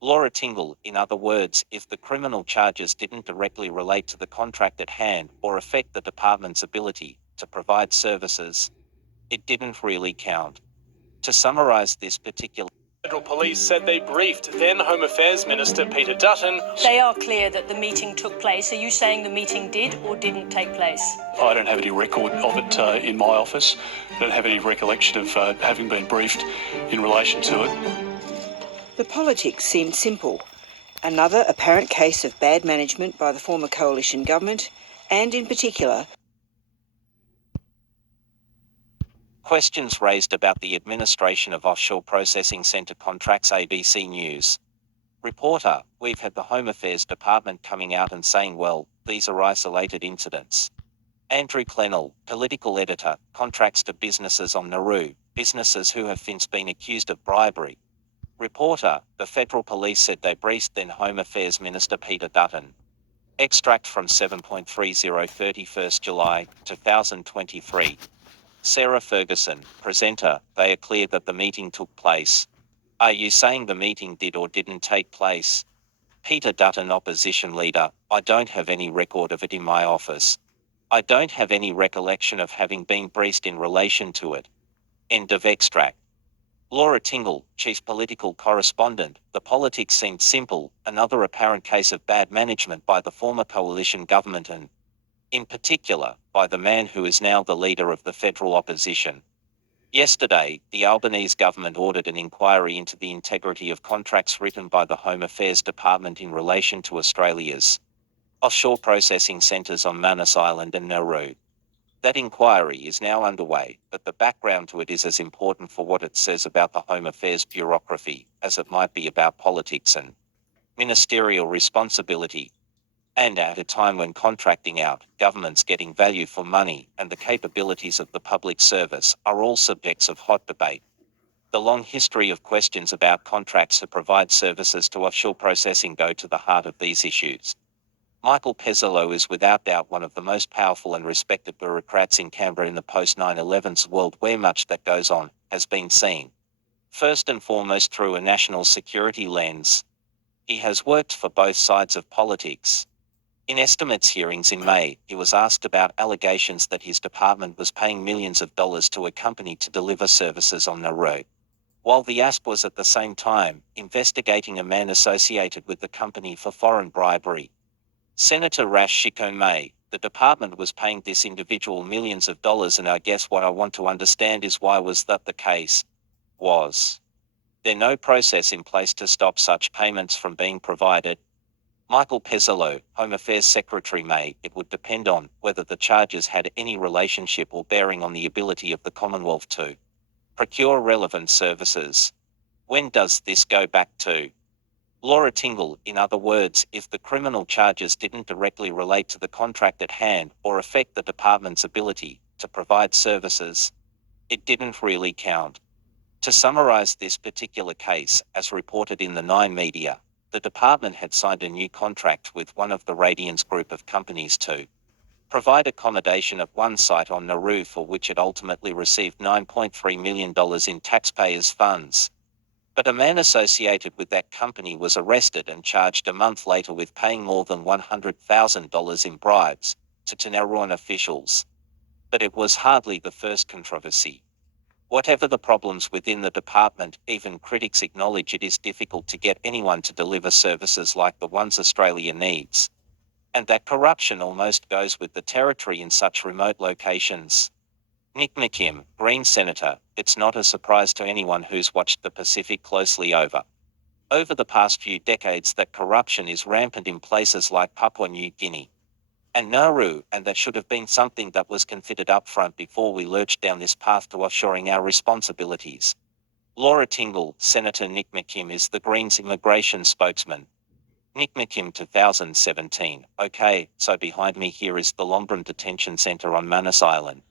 Laura Tingle, in other words, if the criminal charges didn't directly relate to the contract at hand or affect the department's ability to provide services, it didn't really count. To summarise this particular Federal Police said they briefed then Home Affairs Minister Peter Dutton. They are clear that the meeting took place. Are you saying the meeting did or didn't take place? I don't have any record of it in my office. I don't have any recollection of having been briefed in relation to it. The politics seemed simple. Another apparent case of bad management by the former coalition government, and in particular, questions raised about the administration of offshore processing centre contracts. ABC News reporter, we've had the Home Affairs Department coming out and saying, well, these are isolated incidents. Andrew Clennell, political editor, contracts to businesses on Nauru, businesses who have since been accused of bribery. Reporter, the Federal Police said they briefed then Home Affairs Minister Peter Dutton. Extract from 7.30 31st July 2023. Sarah Ferguson, presenter, they are clear that the meeting took place. Are you saying the meeting did or didn't take place? Peter Dutton, opposition leader, I don't have any record of it in my office. I don't have any recollection of having been briefed in relation to it. End of extract. Laura Tingle, chief political correspondent, the politics seemed simple, another apparent case of bad management by the former coalition government and, in particular, by the man who is now the leader of the federal opposition. Yesterday, the Albanese government ordered an inquiry into the integrity of contracts written by the Home Affairs Department in relation to Australia's offshore processing centres on Manus Island and Nauru. That inquiry is now underway, but the background to it is as important for what it says about the Home Affairs bureaucracy as it might be about politics and ministerial responsibility. And at a time when contracting out, governments getting value for money, and the capabilities of the public service are all subjects of hot debate. The long history of questions about contracts to provide services to offshore processing go to the heart of these issues. Michael Pezzolo is without doubt one of the most powerful and respected bureaucrats in Canberra in the post-9/11's world, where much that goes on has been seen. First and foremost through a national security lens. He has worked for both sides of politics. In estimates hearings in May, he was asked about allegations that his department was paying millions of dollars to a company to deliver services on Nauru, while the ASP was at the same time investigating a man associated with the company for foreign bribery. Senator Rash Shikon May, the department was paying this individual millions of dollars, and I guess what I want to understand is why was that the case? Was there no process in place to stop such payments from being provided? Michael Pezzolo, Home Affairs Secretary May, it would depend on whether the charges had any relationship or bearing on the ability of the Commonwealth to procure relevant services. When does this go back to? Laura Tingle, in other words, if the criminal charges didn't directly relate to the contract at hand or affect the department's ability to provide services, it didn't really count. To summarise this particular case, as reported in the Nine media, the department had signed a new contract with one of the Radiance group of companies to provide accommodation at one site on Nauru, for which it ultimately received $9.3 million in taxpayers' funds. But a man associated with that company was arrested and charged a month later with paying more than $100,000 in bribes to Tenerian officials. But it was hardly the first controversy. Whatever the problems within the department, even critics acknowledge it is difficult to get anyone to deliver services like the ones Australia needs. And that corruption almost goes with the territory in such remote locations. Nick McKim, Green Senator, it's not a surprise to anyone who's watched the Pacific closely over the past few decades that corruption is rampant in places like Papua New Guinea and Nauru, and that should have been something that was considered upfront before we lurched down this path to offshoring our responsibilities. Laura Tingle, Senator Nick McKim is the Greens immigration spokesman. Nick McKim 2017. Okay, so behind me here is the Lombran Detention Centre on Manus Island.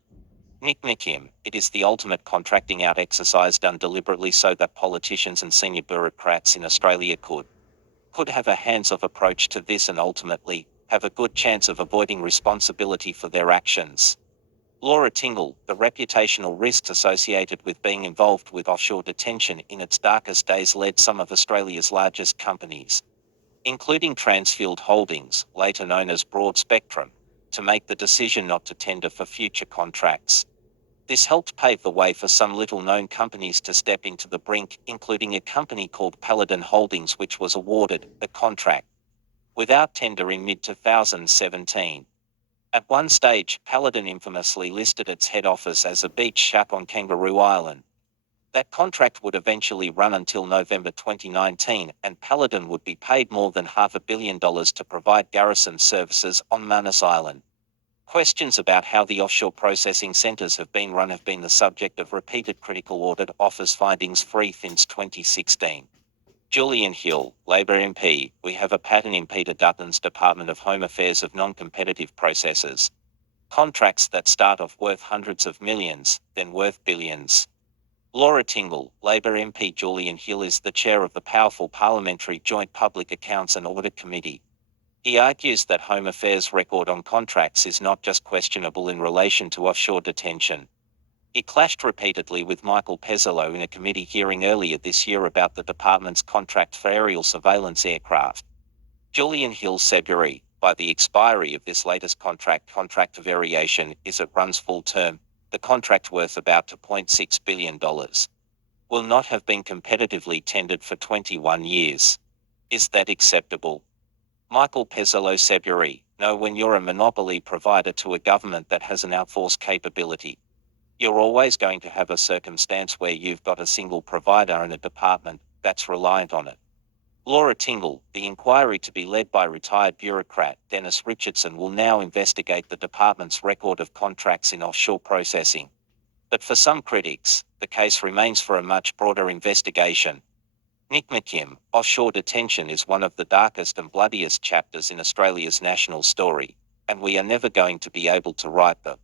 Nick McKim, it is the ultimate contracting out exercise done deliberately so that politicians and senior bureaucrats in Australia could have a hands-off approach to this and ultimately have a good chance of avoiding responsibility for their actions. Laura Tingle, the reputational risks associated with being involved with offshore detention in its darkest days led some of Australia's largest companies, including Transfield Holdings, later known as Broad Spectrum, to make the decision not to tender for future contracts. This helped pave the way for some little-known companies to step into the brink, including a company called Paladin Holdings which was awarded a contract without tender in mid-2017. At one stage, Paladin infamously listed its head office as a beach shack on Kangaroo Island. That contract would eventually run until November 2019, and Paladin would be paid more than $500 million to provide garrison services on Manus Island. Questions about how the offshore processing centres have been run have been the subject of repeated critical audit office findings since 2016. Julian Hill, Labor MP, we have a pattern in Peter Dutton's Department of Home Affairs of non-competitive processes. Contracts that start off worth hundreds of millions, then worth billions. Laura Tingle, Labor MP Julian Hill is the chair of the powerful Parliamentary Joint Public Accounts and Audit Committee. He argues that Home Affairs' record on contracts is not just questionable in relation to offshore detention. He clashed repeatedly with Michael Pezzolo in a committee hearing earlier this year about the department's contract for aerial surveillance aircraft. Julian Hill said, by the expiry of this latest contract variation is it runs full term, the contract worth about $2.6 billion will not have been competitively tendered for 21 years. Is that acceptable? Michael Pezzolo said, no, when you're a monopoly provider to a government that has an outsource capability, you're always going to have a circumstance where you've got a single provider and a department that's reliant on it. Laura Tingle, the inquiry to be led by retired bureaucrat Dennis Richardson will now investigate the department's record of contracts in offshore processing. But for some critics, the case remains for a much broader investigation. Nick McKim, offshore detention is one of the darkest and bloodiest chapters in Australia's national story, and we are never going to be able to write the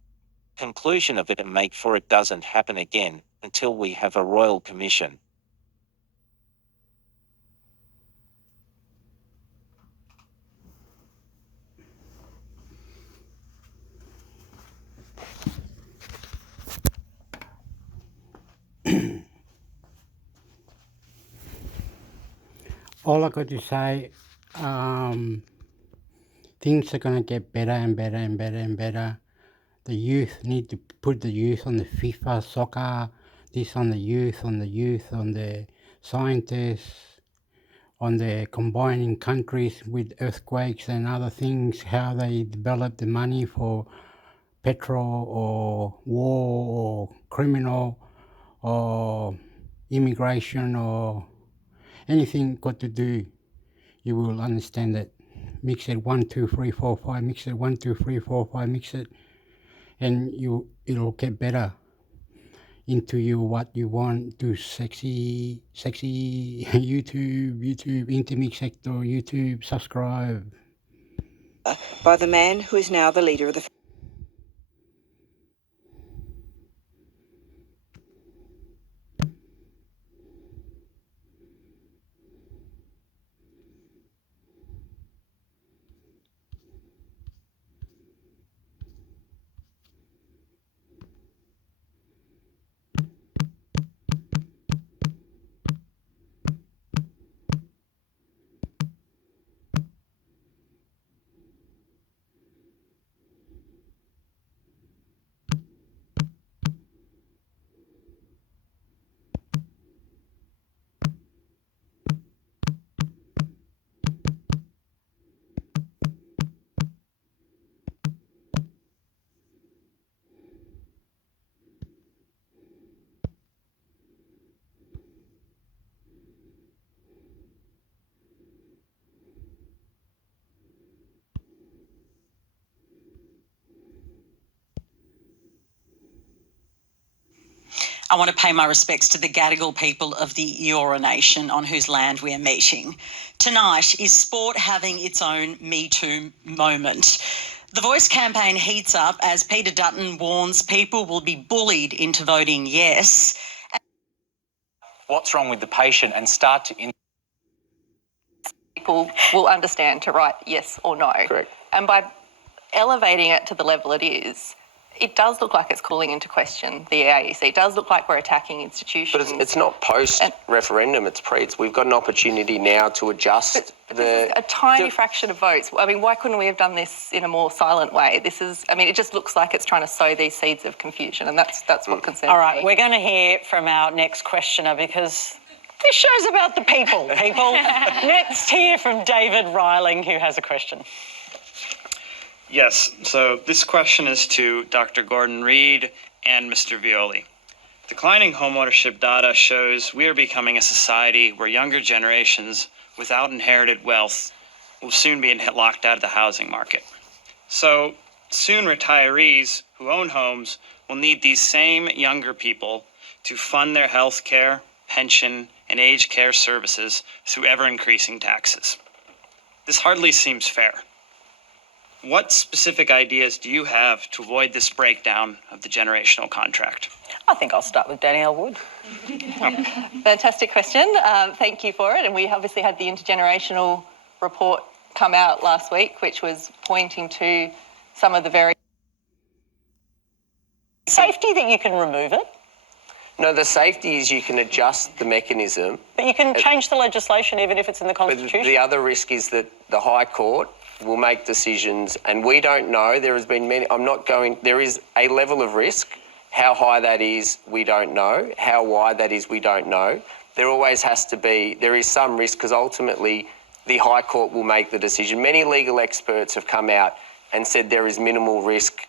conclusion of it and make sure it doesn't happen again until we have a royal commission. All I got to say, things are going to get better and better and better and better. The youth need to put the youth on the FIFA soccer, this on the youth, on the scientists, on the combining countries with earthquakes and other things, how they develop the money for petrol or war or criminal or immigration or anything got to do, you will understand it. Mix it 1, 2, 3, 4, 5, mix it 1, 2, 3, 4, 5, mix it, and it'll get better into you what you want. Do sexy YouTube, intimate sector, YouTube, subscribe. By the man who is now the leader of the I want to pay my respects to the Gadigal people of the Eora Nation on whose land we are meeting. Tonight, is sport having its own Me Too moment? The Voice campaign heats up as Peter Dutton warns people will be bullied into voting yes. What's wrong with the patient and start to... People will understand to write yes or no. Correct. And by elevating it to the level it is, it does look like it's calling into question the AEC. It does look like we're attacking institutions. But it's not post-referendum, it's pre. We've got an opportunity now to adjust this is a tiny fraction of votes. I mean, why couldn't we have done this in a more silent way? It just looks like it's trying to sow these seeds of confusion, and that's what concerns me. All right, we're going to hear from our next questioner because this show's about the people. Next, hear from David Riling, who has a question. Yes, so this question is to Dr. Gordon Reid and Mr. Violi. Declining homeownership data shows we are becoming a society where younger generations without inherited wealth will soon be locked out of the housing market. So soon retirees who own homes will need these same younger people to fund their health care, pension, and aged care services through ever-increasing taxes. This hardly seems fair. What specific ideas do you have to avoid this breakdown of the generational contract? I think I'll start with Danielle Wood. Fantastic question. Thank you for it. And we obviously had the intergenerational report come out last week, which was pointing to some of the very... Safety that you can remove it. No, the safety is you can adjust the mechanism. But you can change the legislation even if it's in the Constitution. But the other risk is that the High Court will make decisions, and we don't know. There has been many... There is a level of risk. How high that is, we don't know. How wide that is, we don't know. There always has to be... There is some risk because ultimately the High Court will make the decision. Many legal experts have come out and said there is minimal risk,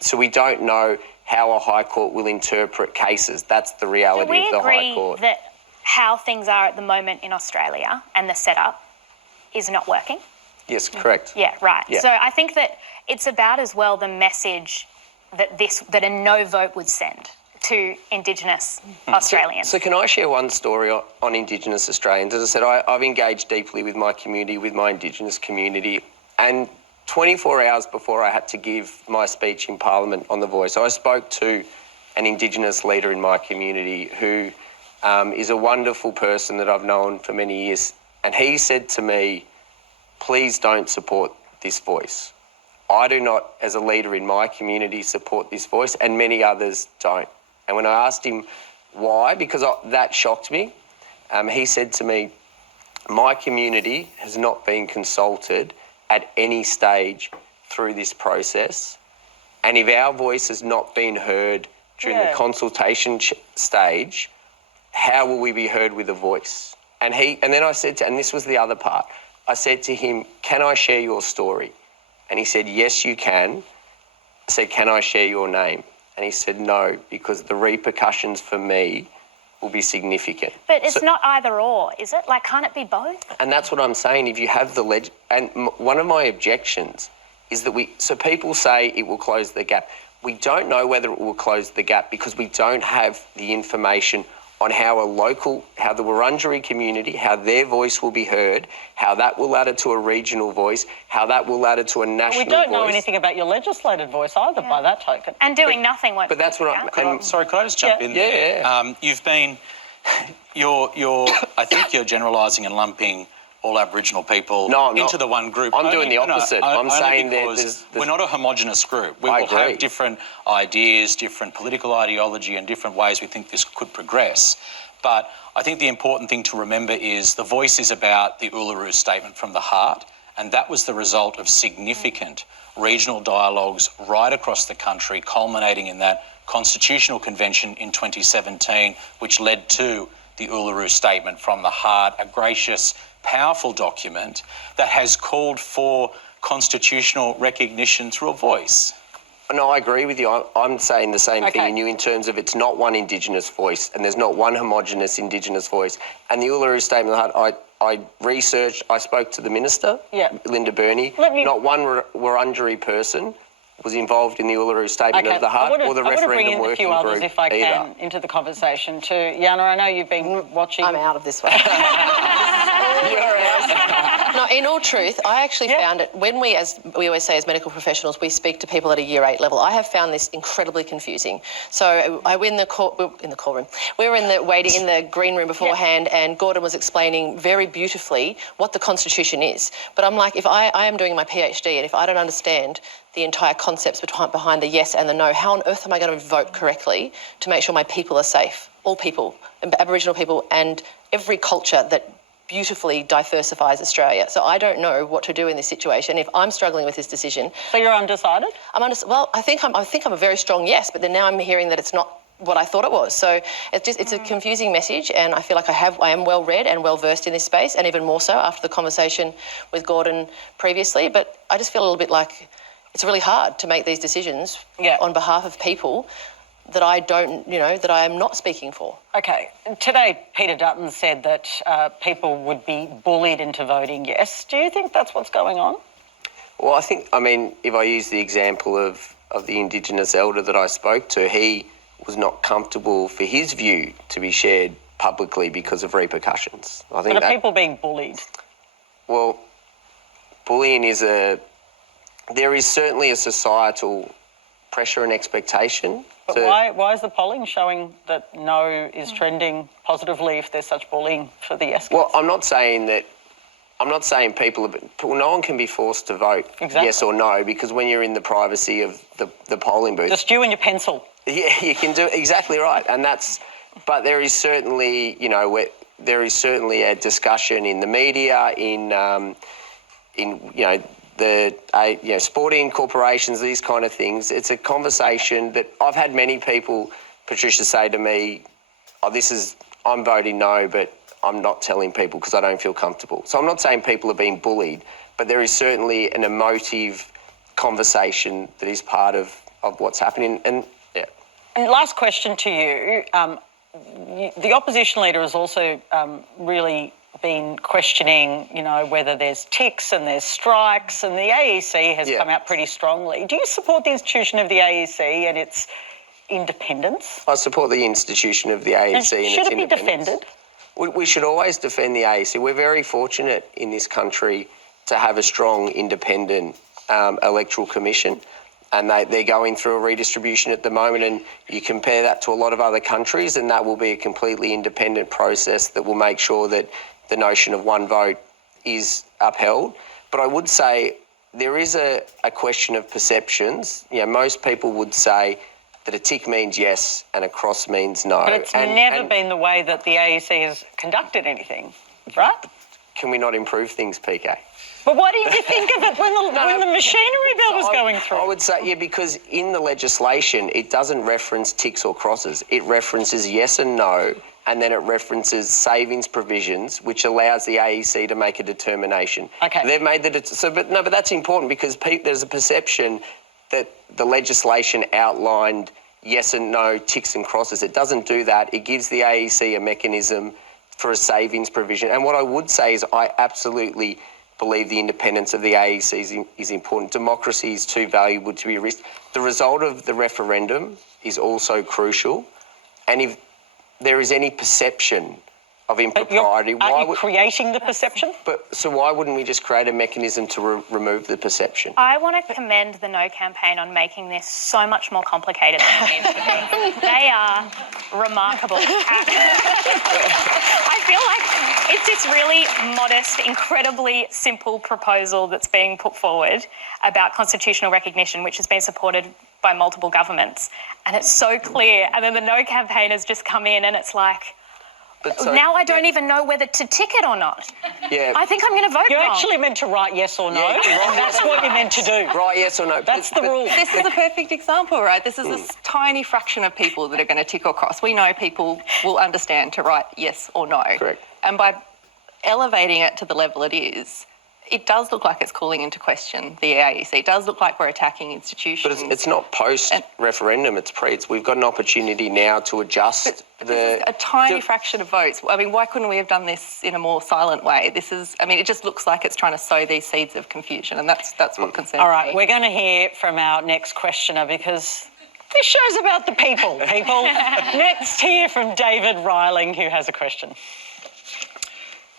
so we don't know how a High Court will interpret cases. That's the reality of the High Court. Do we agree that how things are at the moment in Australia and the setup is not working? Yes, correct. Yeah, right. Yeah. So I think that it's about as well the message that a no vote would send to Indigenous Australians. So can I share one story on Indigenous Australians? As I said, I've engaged deeply with my community, with my Indigenous community, and 24 hours before I had to give my speech in Parliament on The Voice, I spoke to an Indigenous leader in my community who is a wonderful person that I've known for many years, and he said to me, please don't support this voice. I do not, as a leader in my community, support this voice, and many others don't. And when I asked him why, because that shocked me, he said to me, my community has not been consulted at any stage through this process, and if our voice has not been heard during the consultation stage, how will we be heard with a voice? And then I said and this was the other part, I said to him, can I share your story? And he said, yes, you can. I said, can I share your name? And he said, no, because the repercussions for me will be significant. But it's not either or, is it? Like, can't it be both? And that's what I'm saying. If you have the and one of my objections is that so people say it will close the gap. We don't know whether it will close the gap because we don't have the information on how the Wurundjeri community, how their voice will be heard, how that will ladder to a regional voice, how that will ladder to a national voice. We don't know anything about your legislated voice either, by that token. And doing nothing won't. But that's what Sorry, could I just jump in there? Yeah. You've been... I think you're generalising and lumping all Aboriginal people into the one group. I'm doing the opposite. I'm saying that we're not a homogenous group. We will have different ideas, different political ideology and different ways we think this could progress. But I think the important thing to remember is the voice is about the Uluru Statement from the Heart, and that was the result of significant regional dialogues right across the country, culminating in that Constitutional Convention in 2017, which led to the Uluru Statement from the Heart, a gracious, powerful document that has called for constitutional recognition through a voice. No, I agree with you. I'm saying the same thing in you in terms of it's not one Indigenous voice and there's not one homogenous Indigenous voice. And the Uluru Statement of the Heart, I researched, I spoke to the Minister, Linda Burney, not one Wurundjeri person was involved in the Uluru Statement of the Heart or the referendum working group. I want to bring in a few others, if I can, into the conversation too. Yana, I know you've been watching. I'm out of this one. No, in all truth, I actually found it, when we, as we always say as medical professionals, we speak to people at a year 8 level, I have found this incredibly confusing. So we were in the callroom. We were waiting in the green room beforehand, and Gordon was explaining very beautifully what the Constitution is. But I'm like, if I am doing my PhD, and if I don't understand the entire concepts behind the yes and the no, how on earth am I going to vote correctly to make sure my people are safe? All people, Aboriginal people, and every culture that beautifully diversifies Australia. So I don't know what to do in this situation if I'm struggling with this decision. So you're undecided? Well, I think I'm a very strong yes, but then now I'm hearing that it's not what I thought it was. So it's a confusing message, and I feel like I am well read and well versed in this space, and even more so after the conversation with Gordon previously. But I just feel a little bit like it's really hard to make these decisions on behalf of people that I don't, that I am not speaking for. Okay. Today, Peter Dutton said that people would be bullied into voting yes. Do you think that's what's going on? Well, if I use the example of the Indigenous elder that I spoke to, he was not comfortable for his view to be shared publicly because of repercussions. But are people being bullied? Well, bullying there is certainly a societal pressure and expectation. But why is the polling showing that no is trending positively if there's such bullying for the yes? Well, I'm not saying no one can be forced to vote yes or no, because when you're in the privacy of the polling booth, just you and your pencil. Yeah, you can do exactly right, but there is certainly a discussion in the media, sporting corporations, these kind of things. It's a conversation that I've had many people, Patricia, say to me, I'm voting no, but I'm not telling people because I don't feel comfortable. So I'm not saying people are being bullied, but there is certainly an emotive conversation that is part of what's happening. And last question to you. The opposition leader has also really been questioning, whether there's ticks and there's strikes, and the AEC has come out pretty strongly. Do you support the institution of the AEC and its independence? I support the institution of the AEC and its independence. Should it be defended? We should always defend the AEC. We're very fortunate in this country to have a strong, independent electoral commission, and they're going through a redistribution at the moment, and you compare that to a lot of other countries, and that will be a completely independent process that will make sure that the notion of one vote is upheld. But I would say there is a question of perceptions. Most people would say that a tick means yes and a cross means no. But it's never been the way that the AEC has conducted anything, right? Can we not improve things, PK? But what did you think of it when the machinery bill was going through? I would say, because in the legislation, it doesn't reference ticks or crosses. It references yes and no, and then it references savings provisions, which allows the AEC to make a determination. Okay. They've made but that's important because there's a perception that the legislation outlined yes and no, ticks and crosses. It doesn't do that. It gives the AEC a mechanism for a savings provision. And what I would say is I absolutely believe the independence of the AEC is important. Democracy is too valuable to be risked. The result of the referendum is also crucial. And if there is any perception of impropriety... Are you creating the perception? So why wouldn't we just create a mechanism to remove the perception? I want to commend the No campaign on making this so much more complicated than it needs to be. They are remarkable. I feel like it's this really modest, incredibly simple proposal that's being put forward about constitutional recognition, which has been supported by multiple governments. And it's so clear. And then the No campaign has just come in and it's like... now I don't even know whether to tick it or not. Yeah. I think I'm going to vote You're wrong. actually meant to write yes or no. And that's what you're meant to do. Right, yes or no. That's the rule. This is a perfect example, right? This is a tiny fraction of people that are going to tick or cross. We know people will understand to write yes or no. Correct. And by elevating it to the level it is, it does look like it's calling into question the AEC. It does look like we're attacking institutions. But it's not post-referendum, it's pre. We've got an opportunity now to adjust this is a tiny fraction of votes. I mean, why couldn't we have done this in a more silent way? It just looks like it's trying to sow these seeds of confusion, and that's what concerns me. All right, we're going to hear from our next questioner because this show's about the people. Next, hear from David Riling, who has a question.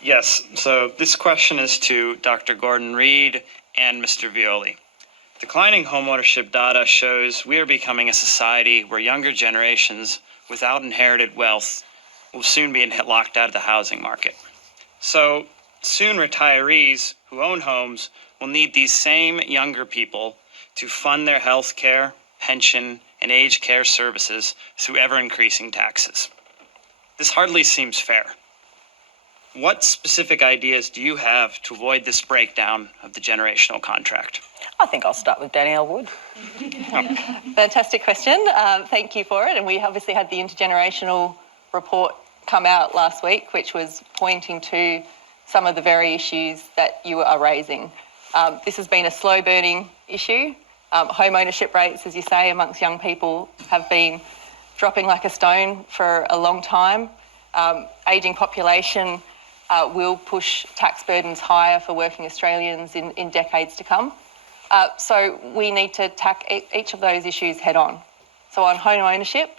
Yes, so this question is to Dr. Gordon Reid and Mr. Violi. Declining homeownership data shows we are becoming a society where younger generations without inherited wealth will soon be locked out of the housing market. So soon retirees who own homes will need these same younger people to fund their health care, pension, and aged care services through ever-increasing taxes. This hardly seems fair. What specific ideas do you have to avoid this breakdown of the generational contract? I think I'll start with Danielle Wood. Fantastic question. Thank you for it. And we obviously had the intergenerational report come out last week, which was pointing to some of the very issues that you are raising. This has been a slow-burning issue. Home ownership rates, as you say, amongst young people have been dropping like a stone for a long time. Ageing population will push tax burdens higher for working Australians in decades to come. So we need to tackle each of those issues head on. So on home ownership,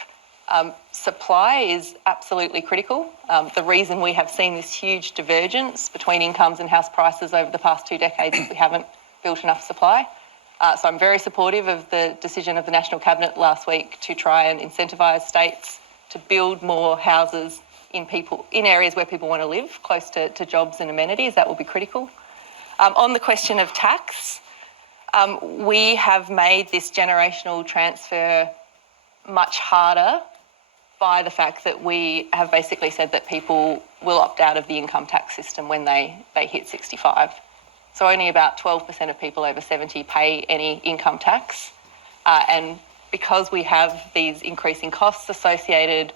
supply is absolutely critical. The reason we have seen this huge divergence between incomes and house prices over the past 2 decades is we haven't built enough supply. So I'm very supportive of the decision of the National Cabinet last week to try and incentivise states to build more houses in areas where people want to live, close to jobs and amenities. That will be critical. On the question of tax, we have made this generational transfer much harder by the fact that we have basically said that people will opt out of the income tax system when they hit 65. So only about 12% of people over 70 pay any income tax. And because we have these increasing costs associated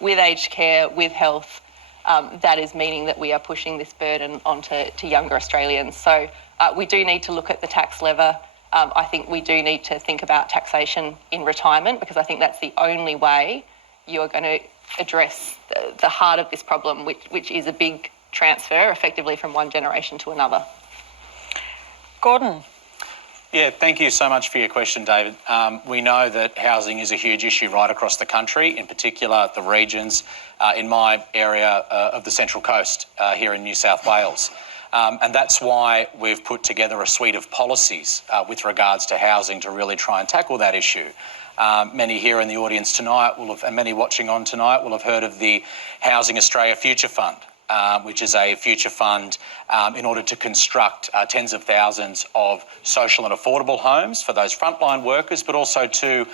with aged care, with health, that is meaning that we are pushing this burden onto younger Australians. So we do need to look at the tax lever. I think we do need to think about taxation in retirement, because I think that's the only way you are going to address the heart of this problem, which is a big transfer effectively from one generation to another. Gordon. Yeah, thank you so much for your question, David. We know that housing is a huge issue right across the country, in particular the regions in my area of the Central Coast here in New South Wales. And that's why we've put together a suite of policies with regards to housing to really try and tackle that issue. Many here in the audience tonight and many watching on tonight will have heard of the Housing Australia Future Fund, which is a future fund in order to construct tens of thousands of social and affordable homes for those frontline workers, but also to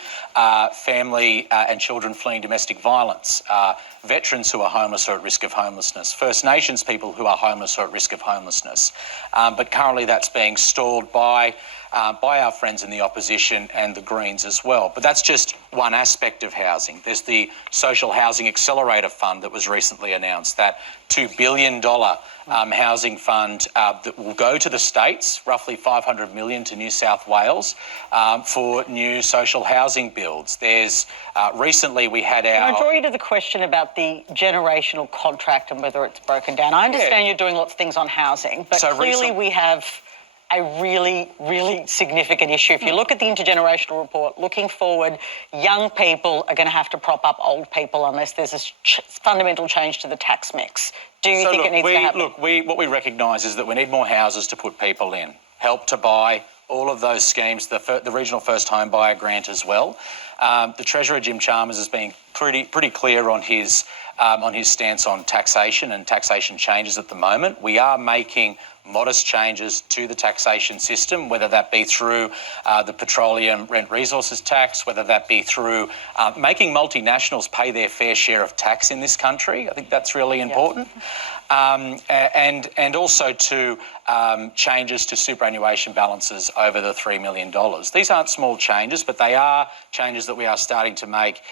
family and children fleeing domestic violence, veterans who are homeless or at risk of homelessness, First Nations people who are homeless or at risk of homelessness. But currently that's being stalled by our friends in the opposition and the Greens as well. But that's just one aspect of housing. There's the Social Housing Accelerator Fund that was recently announced, that $2 billion housing fund that will go to the states, roughly $500 million to New South Wales, for new social housing builds. There's recently we had our... Can I draw you to the question about the generational contract and whether it's broken down? I understand you're doing lots of things on housing, but so clearly we have a really, really significant issue. If you look at the intergenerational report, looking forward, young people are going to have to prop up old people unless there's a fundamental change to the tax mix. Do you think it needs to happen? Look, what we recognise is that we need more houses to put people in. Help to Buy, all of those schemes, the regional first home buyer grant as well. The Treasurer, Jim Chalmers, has been pretty clear on his stance on taxation and taxation changes at the moment. We are making modest changes to the taxation system, whether that be through the petroleum rent resources tax, whether that be through making multinationals pay their fair share of tax in this country. I think that's really important. And also to changes to superannuation balances over the $3 million. These aren't small changes, but they are changes that we are starting to make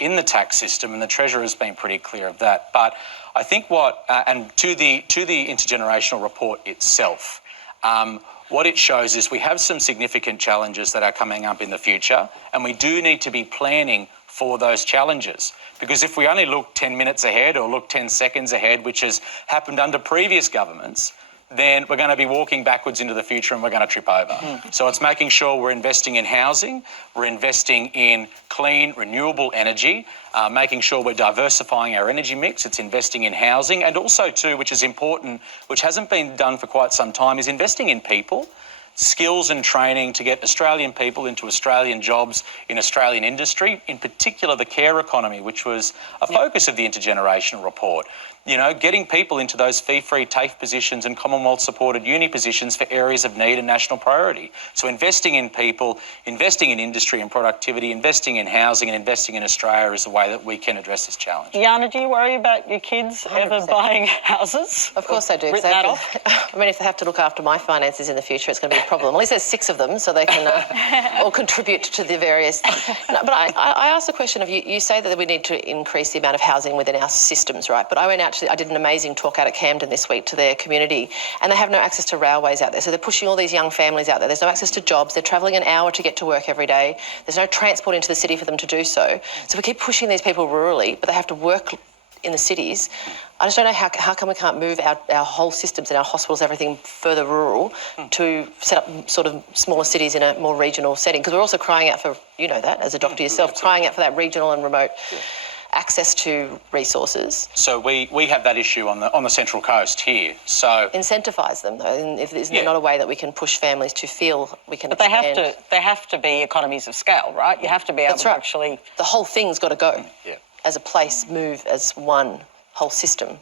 in the tax system, and the Treasurer has been pretty clear of that. But I think and to the intergenerational report itself, What it shows is we have some significant challenges that are coming up in the future, and we do need to be planning for those challenges. Because if we only look 10 minutes ahead or look 10 seconds ahead, which has happened under previous governments, then we're going to be walking backwards into the future and we're going to trip over. So it's making sure we're investing in housing, we're investing in clean, renewable energy, making sure we're diversifying our energy mix. It's investing in housing, and also too, which is important, which hasn't been done for quite some time, is investing in people, skills and training to get Australian people into Australian jobs in Australian industry, in particular the care economy, which was a focus of the intergenerational report. You know, getting people into those fee-free TAFE positions and Commonwealth-supported uni positions for areas of need and national priority. So investing in people, investing in industry and productivity, investing in housing and investing in Australia is the way that we can address this challenge. Jana, do you worry about your kids 100%. Ever buying houses? Of course I do. Written that off? I mean, if they have to look after my finances in the future, it's going to be a problem. At least there's 6 of them, so they can all contribute to the various... No, but I asked the question of you say that we need to increase the amount of housing within our systems, right? But I went out I did an amazing talk out at Camden this week to their community, and they have no access to railways out there. So they're pushing all these young families out there. There's no access to jobs. They're travelling an hour to get to work every day. There's no transport into the city for them to do so. So we keep pushing these people rurally, but they have to work in the cities. I just don't know how come we can't move our whole systems and our hospitals, everything further rural to set up sort of smaller cities in a more regional setting? Because we're also crying out for, you know that, as a doctor yourself, crying out for that regional and remote access to resources. So we have that issue on the Central Coast here. So incentivise them, though. And isn't there not a way that we can push families to feel we can? But they have to be economies of scale, right? You have to be able to actually. The whole thing's got to go. As a place, move as one whole system.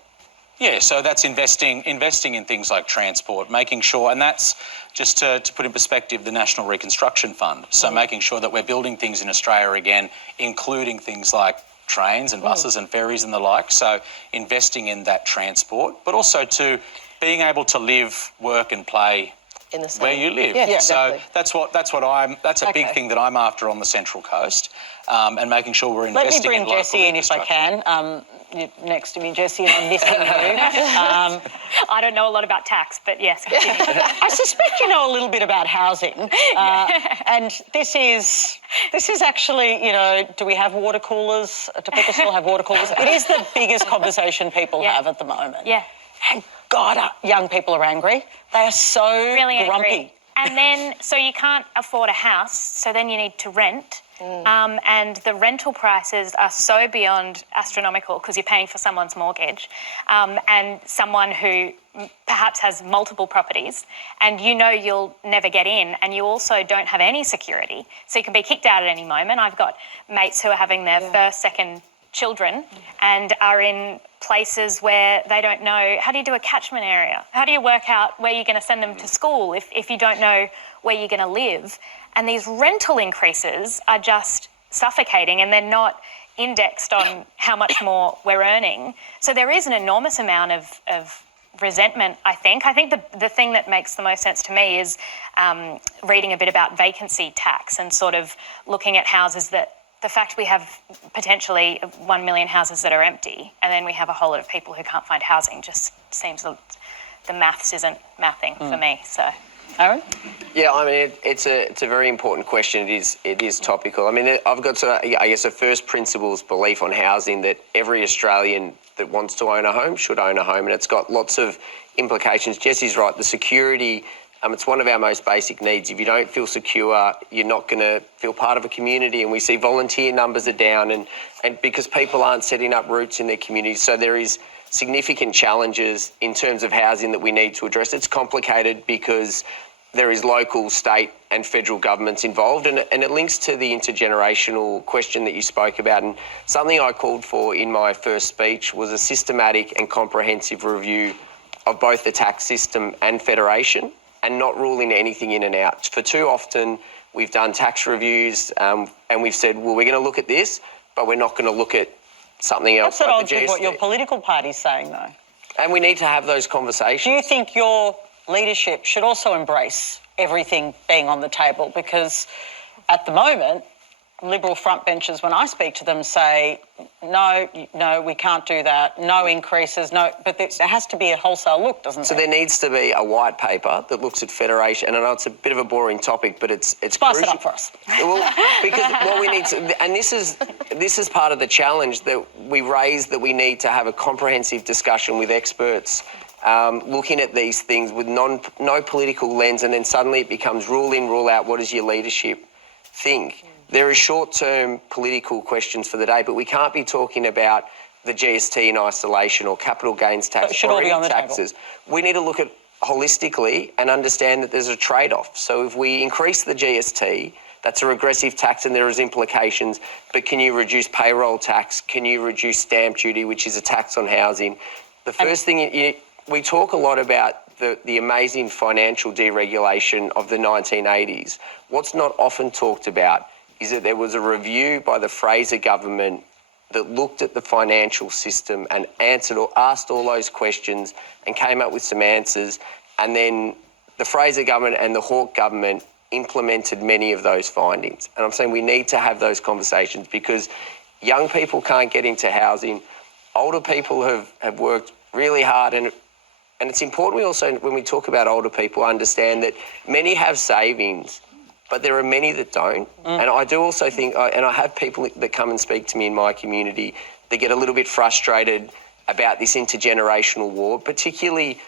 Yeah, so that's investing in things like transport, making sure, and that's just to put in perspective the National Reconstruction Fund. So making sure that we're building things in Australia again, including things like trains and buses and ferries and the like. So investing in that transport, but also to being able to live, work and play in the where you live. Yeah, exactly. So that's a big thing that I'm after on the Central Coast, and making sure we're investing in local. Let me bring Jessie in if I can. You're next to me, Jessie, and I'm missing you. I don't know a lot about tax, but yes, continue. I suspect you know a little bit about housing. And this is actually, you know, do we have water coolers? Do people still have water coolers? It is the biggest conversation people have at the moment. Yeah. And God, young people are angry. They are so really grumpy. Angry. And then, so you can't afford a house, so then you need to rent. And the rental prices are so beyond astronomical because you're paying for someone's mortgage, and someone who perhaps has multiple properties, and you know you'll never get in, and you also don't have any security. So you can be kicked out at any moment. I've got mates who are having their first, second children and are in places where they don't know, how do you do a catchment area? How do you work out where you're going to send them to school if you don't know where you're going to live? And these rental increases are just suffocating, and they're not indexed on how much more we're earning. So there is an enormous amount of resentment, I think. I think the thing that makes the most sense to me is reading a bit about vacancy tax and sort of looking at houses that, the fact we have potentially 1 million houses that are empty, and then we have a whole lot of people who can't find housing, just seems the maths isn't mathing for me. So, Aaron? Yeah, I mean, it's a very important question. It is topical. I mean, I've got I guess a first principles belief on housing that every Australian that wants to own a home should own a home, and it's got lots of implications. Jessie's right. The security. It's one of our most basic needs. If you don't feel secure, you're not going to feel part of a community. And we see volunteer numbers are down, and because people aren't setting up roots in their communities. So there is significant challenges in terms of housing that we need to address. It's complicated because there is local, state and federal governments involved, and it links to the intergenerational question that you spoke about. And something I called for in my first speech was a systematic and comprehensive review of both the tax system and federation, and not ruling anything in and out. For too often, we've done tax reviews and we've said, well, we're going to look at this, but we're not going to look at something else. That's at odds with what your political party's saying, though. And we need to have those conversations. Do you think your leadership should also embrace everything being on the table? Because at the moment, Liberal frontbenchers, when I speak to them, say, no, we can't do that, no increases, no, but there has to be a wholesale look, doesn't there? So there needs to be a white paper that looks at federation, and I know it's a bit of a boring topic, but it's Spice it up for us. Well, because what we need to, and this is part of the challenge that we raised, that we need to have a comprehensive discussion with experts, looking at these things with no political lens, and then suddenly it becomes rule in, rule out. What does your leadership think? There are short-term political questions for the day, but we can't be talking about the GST in isolation or capital gains tax. It should all be on the taxes. We need to look at holistically and understand that there's a trade-off. So if we increase the GST, that's a regressive tax and there is implications, but can you reduce payroll tax? Can you reduce stamp duty, which is a tax on housing? The first thing, we talk a lot about the amazing financial deregulation of the 1980s. What's not often talked about is that there was a review by the Fraser government that looked at the financial system and asked all those questions and came up with some answers. And then the Fraser government and the Hawke government implemented many of those findings. And I'm saying we need to have those conversations because young people can't get into housing. Older people have worked really hard, and it's important we also, when we talk about older people, understand that many have savings, but there are many that don't. And I do also think, and I have people that come and speak to me in my community that get a little bit frustrated about this intergenerational war, particularly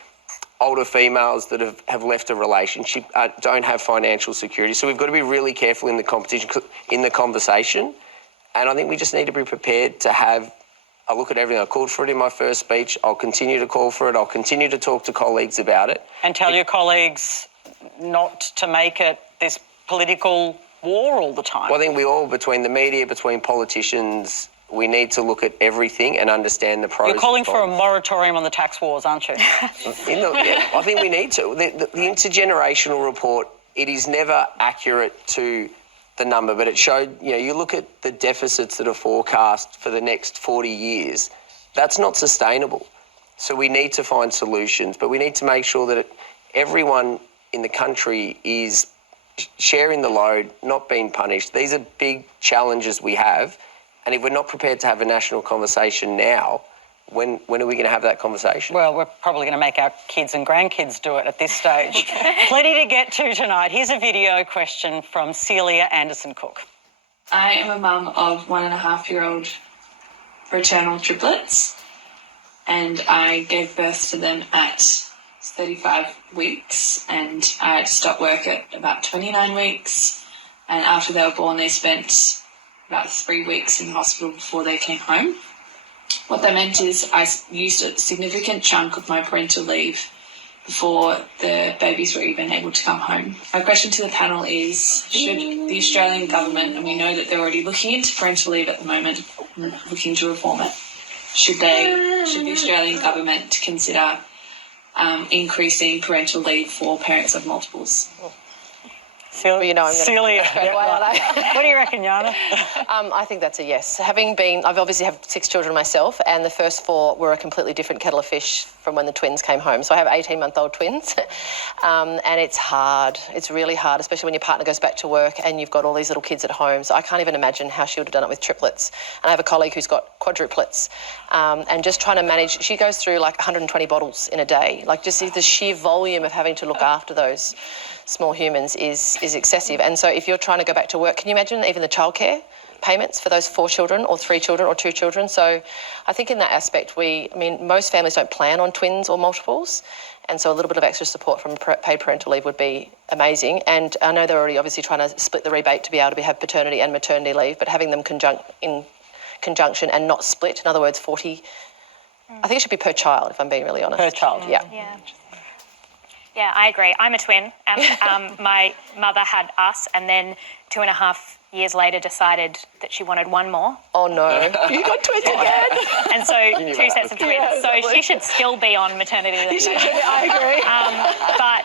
older females that have left a relationship, don't have financial security. So we've got to be really careful in the conversation. And I think we just need to be prepared to have a look at everything. I called for it in my first speech. I'll continue to call for it. I'll continue to talk to colleagues about it. And tell your colleagues not to make it this political war all the time. Well, I think we all, between the media, between politicians, we need to look at everything and understand the pros. You're calling for a moratorium on the tax wars, aren't you? I think we need to. The intergenerational report, it is never accurate to the number, but it showed, you look at the deficits that are forecast for the next 40 years, that's not sustainable. So we need to find solutions, but we need to make sure that everyone in the country is sharing the load, not being punished. These are big challenges we have. And if we're not prepared to have a national conversation now, when are we going to have that conversation? Well, we're probably going to make our kids and grandkids do it at this stage. Plenty to get to tonight. Here's a video question from Celia Anderson-Cook. I am a mum of 1.5-year-old fraternal triplets, and I gave birth to them at 35 weeks, and I had to stop work at about 29 weeks. And after they were born, they spent about 3 weeks in the hospital before they came home. What that meant is I used a significant chunk of my parental leave before the babies were even able to come home. My question to the panel is, should the Australian government, and we know that they're already looking into parental leave at the moment, looking to reform it, should the Australian government consider increasing parental leave for parents of multiples? Celia, what do you reckon, Yana? I think that's a yes. I've obviously have 6 children myself, and the first 4 were a completely different kettle of fish from when the twins came home. So I have 18-month-old twins, and it's hard. It's really hard, especially when your partner goes back to work and you've got all these little kids at home. So I can't even imagine how she would have done it with triplets. And I have a colleague who's got quadruplets, and just trying to manage. She goes through like 120 bottles in a day. Like just the sheer volume of having to look after those small humans is excessive. And so if you're trying to go back to work, can you imagine even the childcare payments for those 4 children or 3 children or 2 children? So I think in that aspect, most families don't plan on twins or multiples. And so a little bit of extra support from paid parental leave would be amazing. And I know they're already obviously trying to split the rebate to be able to have paternity and maternity leave, but having them in conjunction and not split, in other words, 40, I think it should be per child, if I'm being really honest. Per child. Yeah. Yeah, I agree. I'm a twin. My mother had us, and then 2.5 years later decided that she wanted 1 more. Oh no, you got twins again. And so 2 sets of twins. Yeah, so lovely. she should still be on maternity leave. I agree. But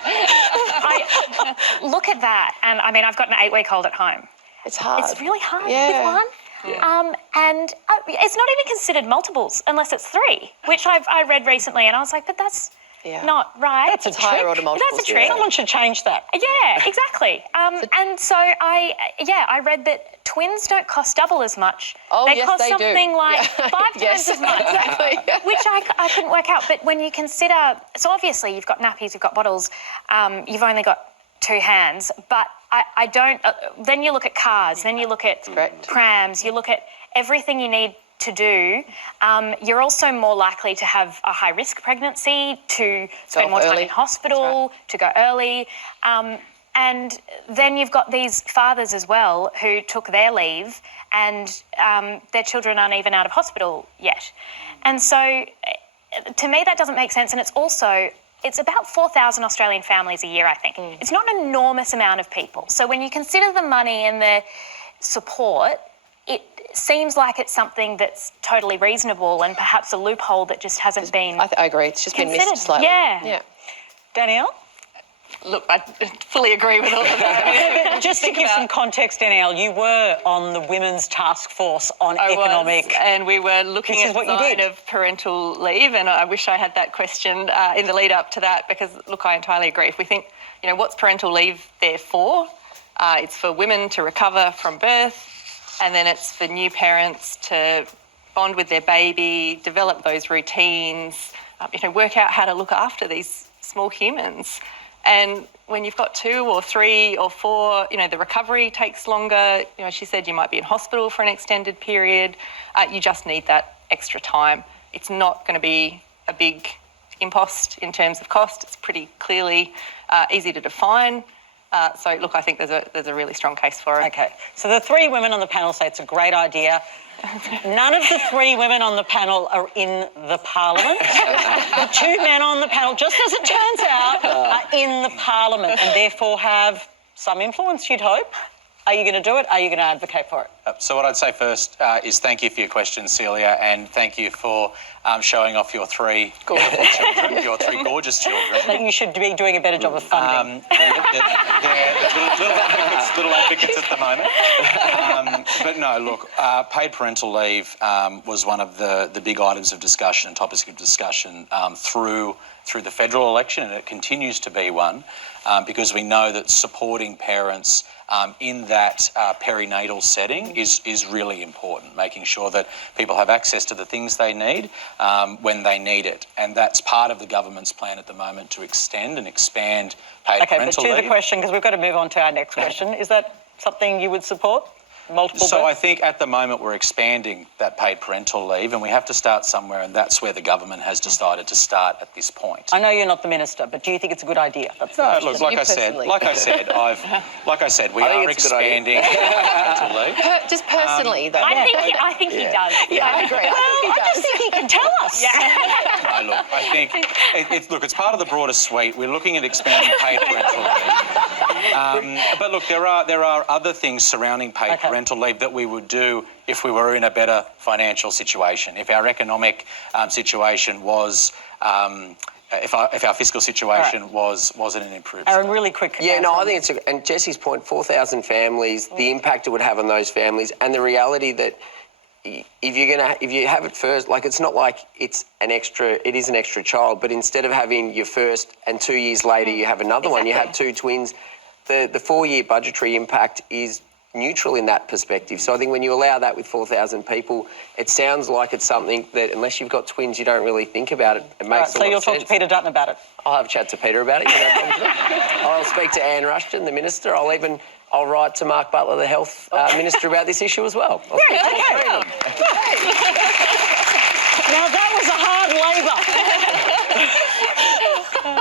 I look at that, and I mean, I've got an 8-week-old at home. It's hard. It's really hard Yeah. with 1. Yeah. And it's not even considered multiples unless it's 3, which I read recently, and I was like, but that's not right. That's a trick. Higher order multiples. That's a trick. Someone should change that. Yeah, exactly. And so I read that twins don't cost double as much. Oh, they yes, cost they do. something like Yeah. 5 times Yes, as much, exactly. which I couldn't work out. But when you consider, so obviously you've got nappies, you've got bottles, you've only got 2 hands, but I don't, then you look at cars, then you look at prams, you look at everything you need to do. You're also more likely to have a high-risk pregnancy, to spend more time in hospital, to go early. And then you've got these fathers as well who took their leave and their children aren't even out of hospital yet. And so to me that doesn't make sense. And it's about 4,000 Australian families a year, I think. It's not an enormous amount of people. So when you consider the money and the support, it seems like it's something that's totally reasonable and perhaps a loophole that just hasn't been I agree. It's just considered. been missed slightly. Yeah. Danielle? Look, I fully agree with all of that. But just to give some context, Danielle, you were on the Women's Task Force on Economic. And we were looking This at is what the you design did. of parental leave, and I wish I had that question in the lead up to that, because, look, I entirely agree. If we think, what's parental leave there for? It's for women to recover from birth, and then it's for new parents to bond with their baby, develop those routines, work out how to look after these small humans. And when you've got 2 or 3 or 4, the recovery takes longer. She said you might be in hospital for an extended period. You just need that extra time. It's not going to be a big impost in terms of cost. It's pretty clearly easy to define. So, look, I think there's a really strong case for it. Okay. So the 3 women on the panel say it's a great idea. None of the 3 women on the panel are in the parliament. The 2 men on the panel, just as it turns out, are in the parliament and therefore have some influence, you'd hope. Are you going to do it? Are you going to advocate for it? So what I'd say first is thank you for your question, Celia, and thank you for showing off your 3 beautiful children, your 3 gorgeous children. That you should be doing a better job of funding. They're little advocates at the moment. But no, look, paid parental leave was one of the big items of discussion and topics of discussion through the federal election, and it continues to be one because we know that supporting parents in that perinatal setting is really important, making sure that people have access to the things they need when they need it. And that's part of the government's plan at the moment to extend and expand paid parental leave. Okay, but to the question, because we've got to move on to our next question. Is that something you would support? Multiple So births? I think at the moment we're expanding that paid parental leave, and we have to start somewhere, and that's where the government has decided to start at this point. I know you're not the minister, but do you think it's a good idea? That's No, look, like I said, we are expanding parental leave. Just personally, though. I think he does. Yeah, I agree. I just think he can tell us. No, look, I think it's part of the broader suite. We're looking at expanding paid parental leave. But look, there are other things surrounding paid parental leave that we would do if we were in a better financial situation. If our economic situation was, if our fiscal situation wasn't an improved. Aaron, really quick. Yeah, no, I think and Jesse's point, 4,000 families, the impact it would have on those families, and the reality that if you have it first, like, it's not like it is an extra child, but instead of having your first and 2 years later you have another one, you have 2 twins, the 4-year budgetary impact is neutral in that perspective. So I think when you allow that with 4,000 people, it sounds like it's something that, unless you've got twins, you don't really think about it. It makes a lot of sense. So you'll talk to Peter Dutton about it? I'll have a chat to Peter about it. I'll speak to Anne Rushton, the minister. I'll write to Mark Butler, the health minister, about this issue as well. Great, okay. Now that was a hard labour.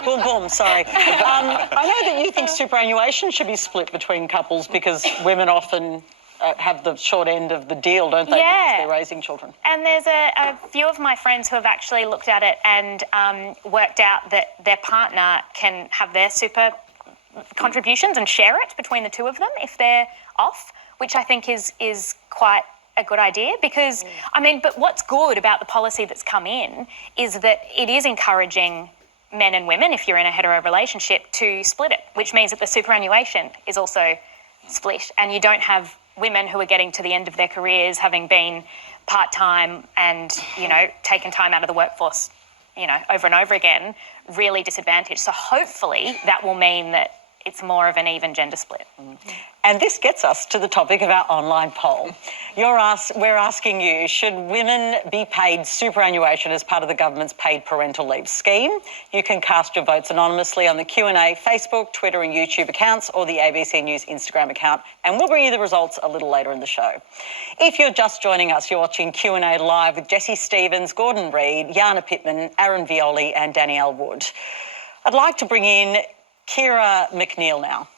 Boom, boom, sorry. I know that you think superannuation should be split between couples because women often have the short end of the deal, don't they? Yeah. Because they're raising children. And there's a few of my friends who have actually looked at it and worked out that their partner can have their super contributions and share it between the 2 of them if they're off, which I think is quite a good idea because, but what's good about the policy that's come in is that it is encouraging men and women, if you're in a hetero relationship, to split it, which means that the superannuation is also split and you don't have women who are getting to the end of their careers having been part-time and, taken time out of the workforce, over and over again, really disadvantaged. So hopefully that will mean that it's more of an even gender split. And this gets us to the topic of our online poll. We're asking you, should women be paid superannuation as part of the government's paid parental leave scheme? You can cast your votes anonymously on the Q&A Facebook, Twitter and YouTube accounts or the ABC News Instagram account, and we'll bring you the results a little later in the show. If you're just joining us, you're watching Q&A live with Jessie Stevens, Gordon Reid, Jana Pittman, Aaron Violi and Danielle Wood. I'd like to bring in Kira McNeil now.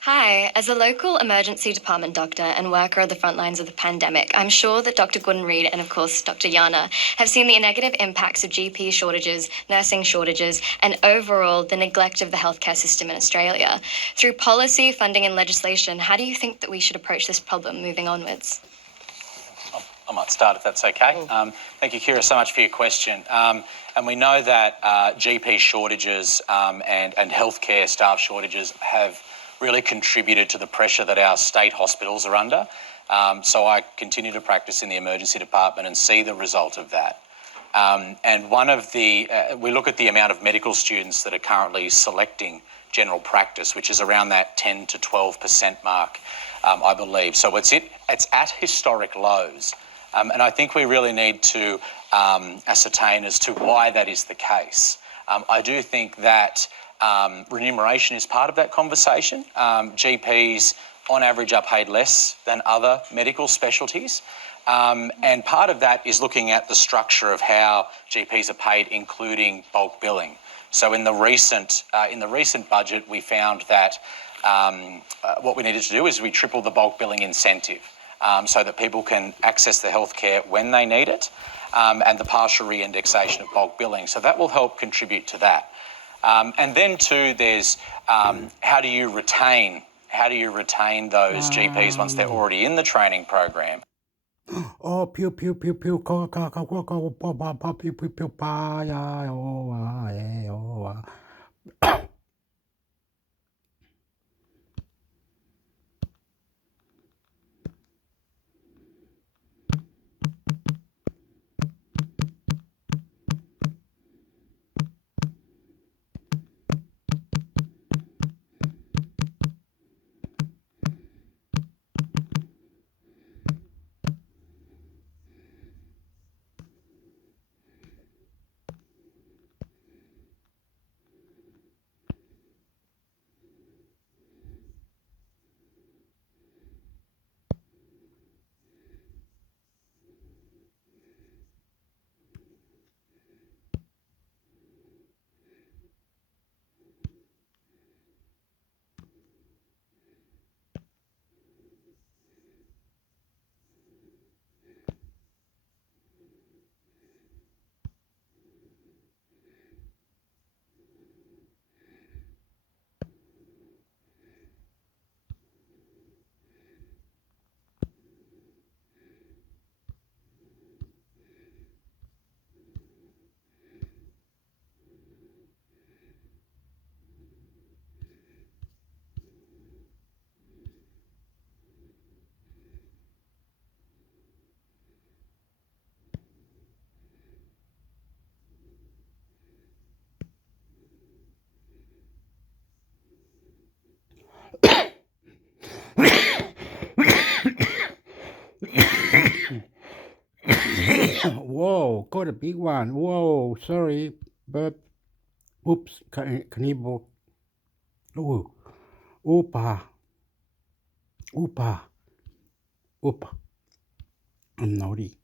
Hi, as a local emergency department doctor and worker at the front lines of the pandemic, I'm sure that Dr. Gordon Reid and of course Dr. Jana have seen the negative impacts of GP shortages, nursing shortages and overall the neglect of the healthcare system in Australia. Through policy, funding and legislation, how do you think that we should approach this problem moving onwards? I might start if that's okay. Thank you, Kira, so much for your question. And we know that GP shortages and healthcare staff shortages have really contributed to the pressure that our state hospitals are under. So I continue to practice in the emergency department and see the result of that. And one of the, we look at the amount of medical students that are currently selecting general practice, which is around that 10 to 12% mark, I believe. So it's at historic lows. And I think we really need to ascertain as to why that is the case. I do think that remuneration is part of that conversation. GPs, on average, are paid less than other medical specialties. And part of that is looking at the structure of how GPs are paid, including bulk billing. So in the recent budget, we found that what we needed to do is we tripled the bulk billing incentive so that people can access the healthcare when they need it, and the partial re-indexation of bulk billing. So that will help contribute to that. And then too, there's how do you retain those GPs once they're already in the training program? Oh, pew pew pew pew, ko ka ka ko ko pa pa pa pew pew pew pa ya oh eh oh. Whoa, got a big one. Whoa, sorry, but oops, knibo. Oh, opa, opa. I'm naughty.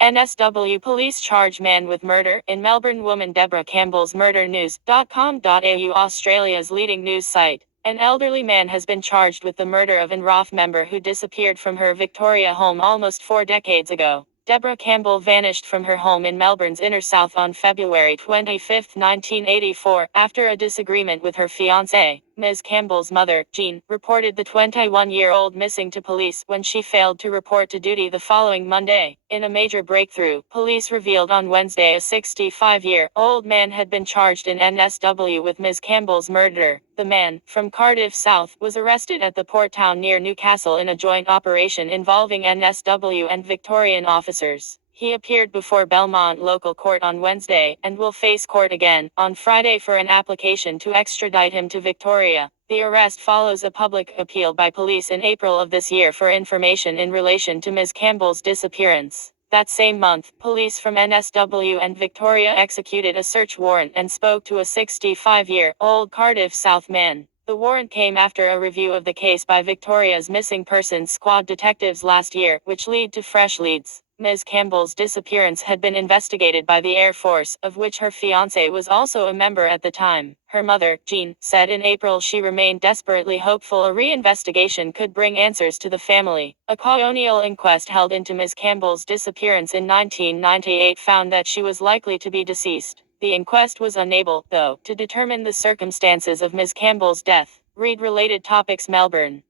NSW police charge man with murder in Melbourne. Woman Deborah Campbell's murder news.com.au, Australia's leading news site. An elderly man has been charged with the murder of an RAF member who disappeared from her Victoria home almost 4 decades ago. Deborah Campbell vanished from her home in Melbourne's inner south on February 25, 1984, after a disagreement with her fiancé, Ms. Campbell's mother, Jean, reported the 21-year-old missing to police when she failed to report to duty the following Monday. In a major breakthrough, police revealed on Wednesday a 65-year-old man had been charged in NSW with Ms. Campbell's murder. The man, from Cardiff South, was arrested at the port town near Newcastle in a joint operation involving NSW and Victorian officers. He appeared before Belmont Local Court on Wednesday, and will face court again on Friday for an application to extradite him to Victoria. The arrest follows a public appeal by police in April of this year for information in relation to Ms. Campbell's disappearance. That same month, police from NSW and Victoria executed a search warrant and spoke to a 65-year-old Cardiff South man. The warrant came after a review of the case by Victoria's Missing Persons Squad detectives last year, which led to fresh leads. Ms. Campbell's disappearance had been investigated by the Air Force, of which her fiancé was also a member at the time. Her mother, Jean, said in April she remained desperately hopeful a reinvestigation could bring answers to the family. A coronial inquest held into Ms. Campbell's disappearance in 1998 found that she was likely to be deceased. The inquest was unable, though, to determine the circumstances of Ms. Campbell's death. Read related topics. Melbourne.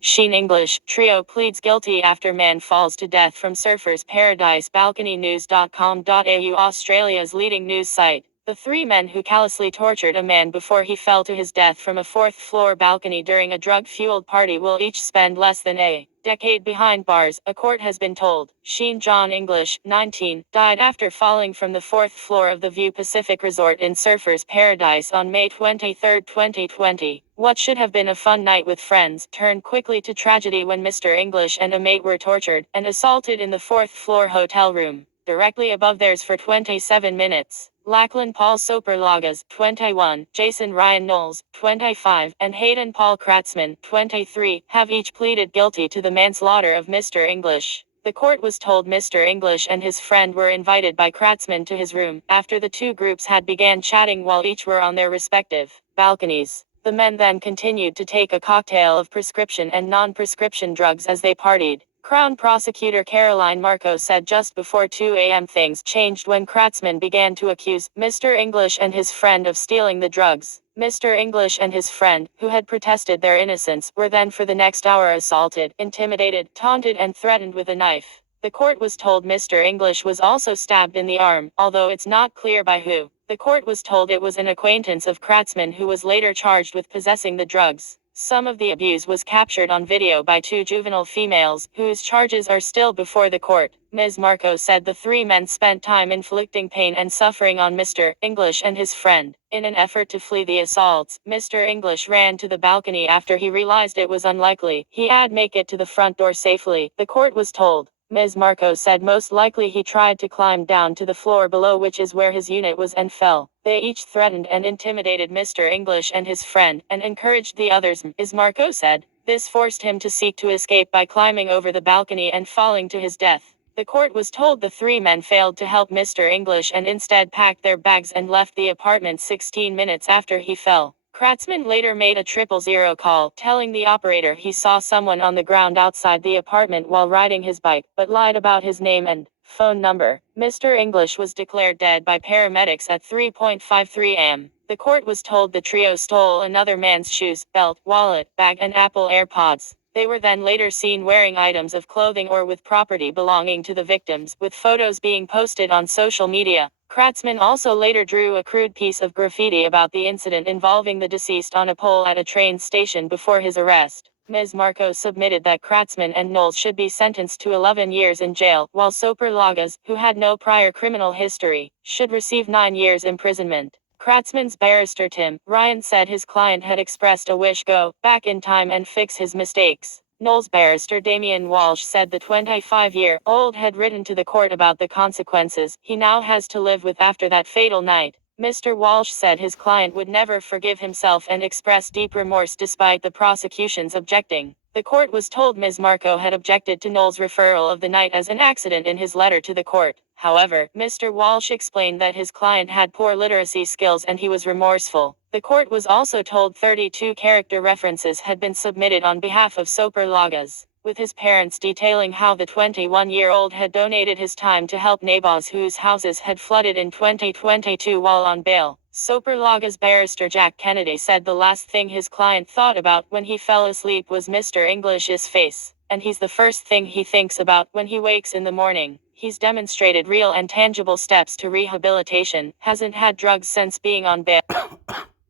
Sheen English trio pleads guilty after man falls to death from surfer's paradise. Balconynews.com.au, Australia's leading news site. The three men who callously tortured a man before he fell to his death from a fourth-floor balcony during a drug-fueled party will each spend less than a decade behind bars, a court has been told. Sheen John English, 19, died after falling from the fourth floor of the View Pacific Resort in Surfer's Paradise on May 23, 2020. What should have been a fun night with friends turned quickly to tragedy when Mr. English and a mate were tortured and assaulted in the fourth-floor hotel room, directly above theirs for 27 minutes. Lachlan Paul Soperlagas, 21, Jason Ryan Knowles, 25, and Hayden Paul Kratzman, 23, have each pleaded guilty to the manslaughter of Mr. English. The court was told Mr. English and his friend were invited by Kratzman to his room, after the two groups had began chatting while each were on their respective balconies. The men then continued to take a cocktail of prescription and non-prescription drugs as they partied. Crown Prosecutor Caroline Marco said just before 2 a.m. things changed when Kratzman began to accuse Mr. English and his friend of stealing the drugs. Mr. English and his friend, who had protested their innocence, were then for the next hour assaulted, intimidated, taunted and threatened with a knife. The court was told Mr. English was also stabbed in the arm, although it's not clear by who. The court was told it was an acquaintance of Kratzman who was later charged with possessing the drugs. Some of the abuse was captured on video by two juvenile females, whose charges are still before the court. Ms. Marco said the three men spent time inflicting pain and suffering on Mr. English and his friend. In an effort to flee the assaults, Mr. English ran to the balcony after he realized it was unlikely he'd make it to the front door safely, the court was told. Ms. Marco said most likely he tried to climb down to the floor below, which is where his unit was, and fell. They each threatened and intimidated Mr. English and his friend, and encouraged the others, Ms. Marco said. This forced him to seek to escape by climbing over the balcony and falling to his death. The court was told the three men failed to help Mr. English and instead packed their bags and left the apartment 16 minutes after he fell. Kratzman later made a 000 call, telling the operator he saw someone on the ground outside the apartment while riding his bike, but lied about his name and phone number. Mr. English was declared dead by paramedics at 3:53 am. The court was told the trio stole another man's shoes, belt, wallet, bag, and Apple AirPods. They were then later seen wearing items of clothing or with property belonging to the victims, with photos being posted on social media. Kratzman also later drew a crude piece of graffiti about the incident involving the deceased on a pole at a train station before his arrest. Ms. Marco submitted that Kratzman and Knowles should be sentenced to 11 years in jail, while Soperlagas, who had no prior criminal history, should receive 9 years imprisonment. Kratzman's barrister Tim Ryan said his client had expressed a wish go back in time and fix his mistakes. Knowles' barrister Damien Walsh said the 25-year-old had written to the court about the consequences he now has to live with after that fatal night. Mr. Walsh said his client would never forgive himself and expressed deep remorse despite the prosecution's objecting. The court was told Ms. Marco had objected to Knowles' referral of the night as an accident in his letter to the court. However, Mr. Walsh explained that his client had poor literacy skills and he was remorseful. The court was also told 32 character references had been submitted on behalf of Soper Lagas, with his parents detailing how the 21-year-old had donated his time to help neighbors whose houses had flooded in 2022 while on bail. Soper Lagas barrister Jack Kennedy said the last thing his client thought about when he fell asleep was Mr. English's face, and he's the first thing he thinks about when he wakes in the morning. He's demonstrated real and tangible steps to rehabilitation, hasn't had drugs since being on bail.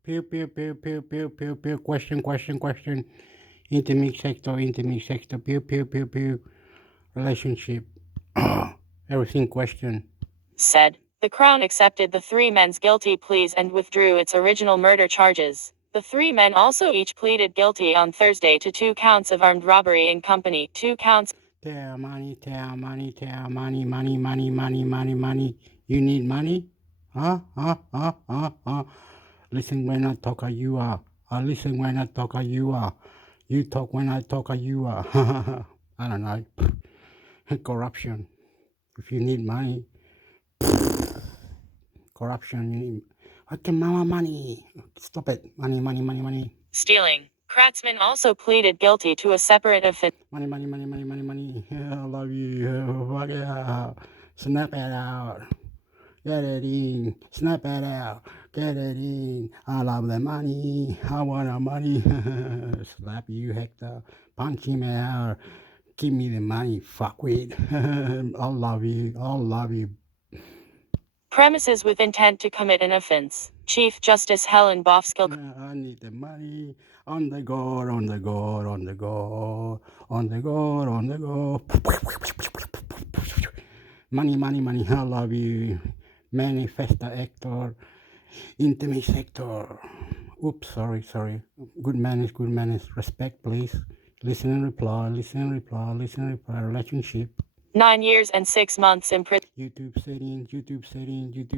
Pew, pew, pew, pew, pew, pew, pew. Question. Intimate sector, pew, pew, pew, pew. Relationship. Everything question. Said. The Crown accepted the three men's guilty pleas and withdrew its original murder charges. The three men also each pleaded guilty on Thursday to 2 counts of armed robbery in company, 2 counts. Money. You need money? Huh? Listen when I talk, you are. Listen when I talk, you are. You talk when I talk, you are. I don't know. Corruption. If you need money, corruption. You need. Okay, mama, money. Stop it. Money. Stealing. Kratzman also pleaded guilty to a separate offense. Money. I love you. Fuck it out. Snap it out. Get it in. Snap it out. Get it in. I love the money. I want the money. Slap you, Hector. Punch him out. Give me the money, fuckwit. I love you. Premises with intent to commit an offense. Chief Justice Helen Bofskill. I need the money. On the go. Money. I love you. Manifesta actor. Intimate sector. Oops, sorry. Good manners. Respect, please. Listen and reply. Relationship. 9 years and 6 months in prison. YouTube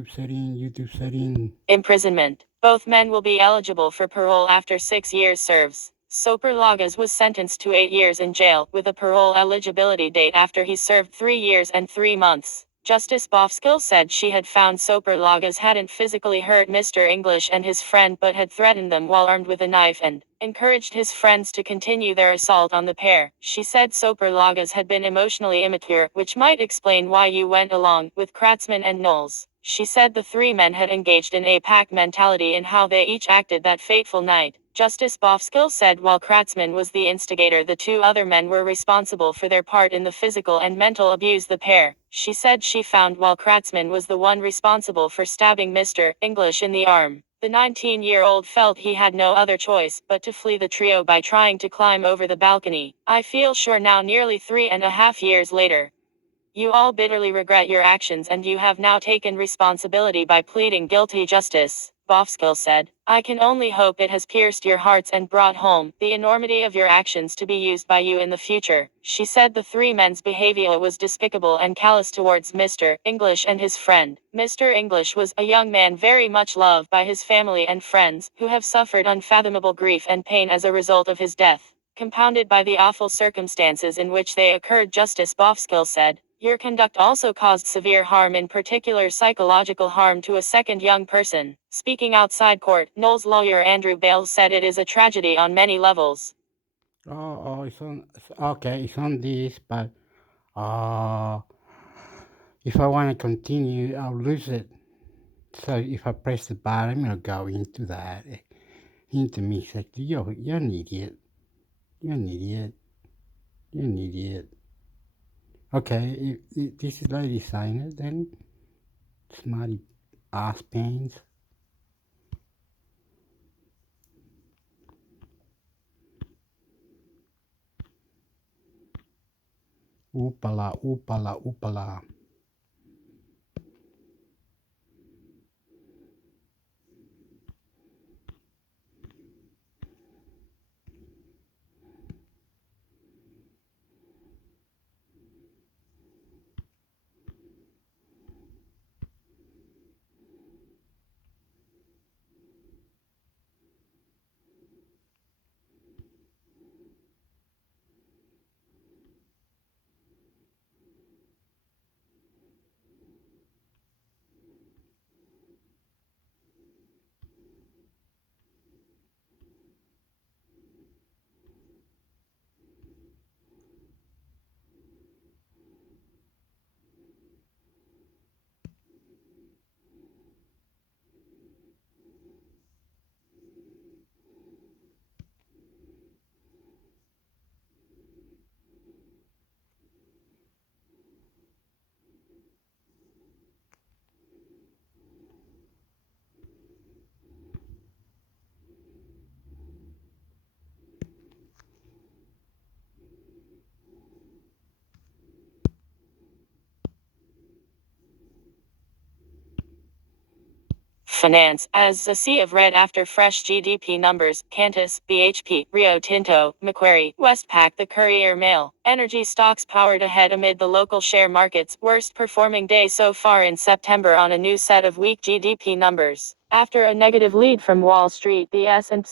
setting. Imprisonment. Both men will be eligible for parole after 6 years serves. Soper Lagas was sentenced to 8 years in jail, with a parole eligibility date after he served 3 years and 3 months. Justice Bofskill said she had found Soper Lagas hadn't physically hurt Mr. English and his friend but had threatened them while armed with a knife and encouraged his friends to continue their assault on the pair. She said Soper Lagas had been emotionally immature, which might explain why you went along with Kratzman and Knowles. She said the three men had engaged in a pack mentality in how they each acted that fateful night. Justice Bofskill said while Kratzman was the instigator, the 2 other men were responsible for their part in the physical and mental abuse the pair. She said she found while Kratzman was the one responsible for stabbing Mr. English in the arm. The 19-year-old felt he had no other choice but to flee the trio by trying to climb over the balcony. I feel sure now, nearly 3.5 years later, you all bitterly regret your actions and you have now taken responsibility by pleading guilty, Justice Bofskill said. I can only hope it has pierced your hearts and brought home the enormity of your actions to be used by you in the future. She said the three men's behavior was despicable and callous towards Mr. English and his friend. Mr. English was a young man very much loved by his family and friends, who have suffered unfathomable grief and pain as a result of his death, compounded by the awful circumstances in which they occurred, Justice Bofskill said. Your conduct also caused severe harm, in particular psychological harm, to a second young person. Speaking outside court, Knowles' lawyer Andrew Bales said it is a tragedy on many levels. It's on this, but if I want to continue, I'll lose it. So if I press the button, I'm going to go into that. Into me sector. You're an idiot. Okay, if this is lady saying it, then smarty ass pants. Oopala. finance, as a sea of red after fresh GDP numbers, Qantas, BHP, Rio Tinto, Macquarie, Westpac, the Courier Mail. Energy stocks powered ahead amid the local share market's worst performing day so far in September on a new set of weak GDP numbers. After a negative lead from Wall Street, the S&P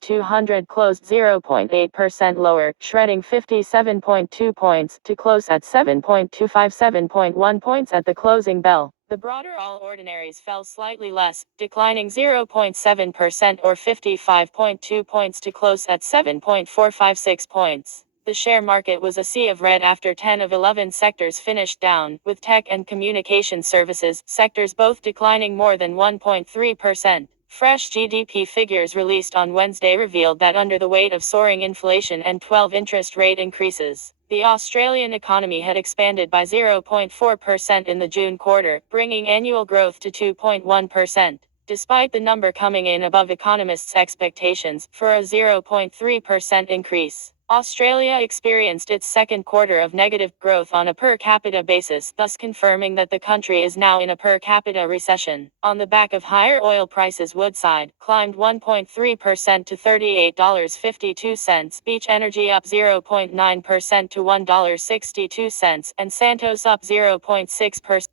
200 closed 0.8% lower, shredding 57.2 points to close at 7.257.1 points at the closing bell. The broader All Ordinaries fell slightly less, declining 0.7% or 55.2 points to close at 7.456 points. The share market was a sea of red after 10 of 11 sectors finished down, with tech and communication services sectors both declining more than 1.3%. Fresh GDP figures released on Wednesday revealed that under the weight of soaring inflation and 12 interest rate increases, the Australian economy had expanded by 0.4% in the June quarter, bringing annual growth to 2.1%. Despite the number coming in above economists' expectations for a 0.3% increase, Australia experienced its second quarter of negative growth on a per capita basis, thus confirming that the country is now in a per capita recession. On the back of higher oil prices, Woodside climbed 1.3% to $38.52, Beach Energy up 0.9% to $1.62, and Santos up 0.6%.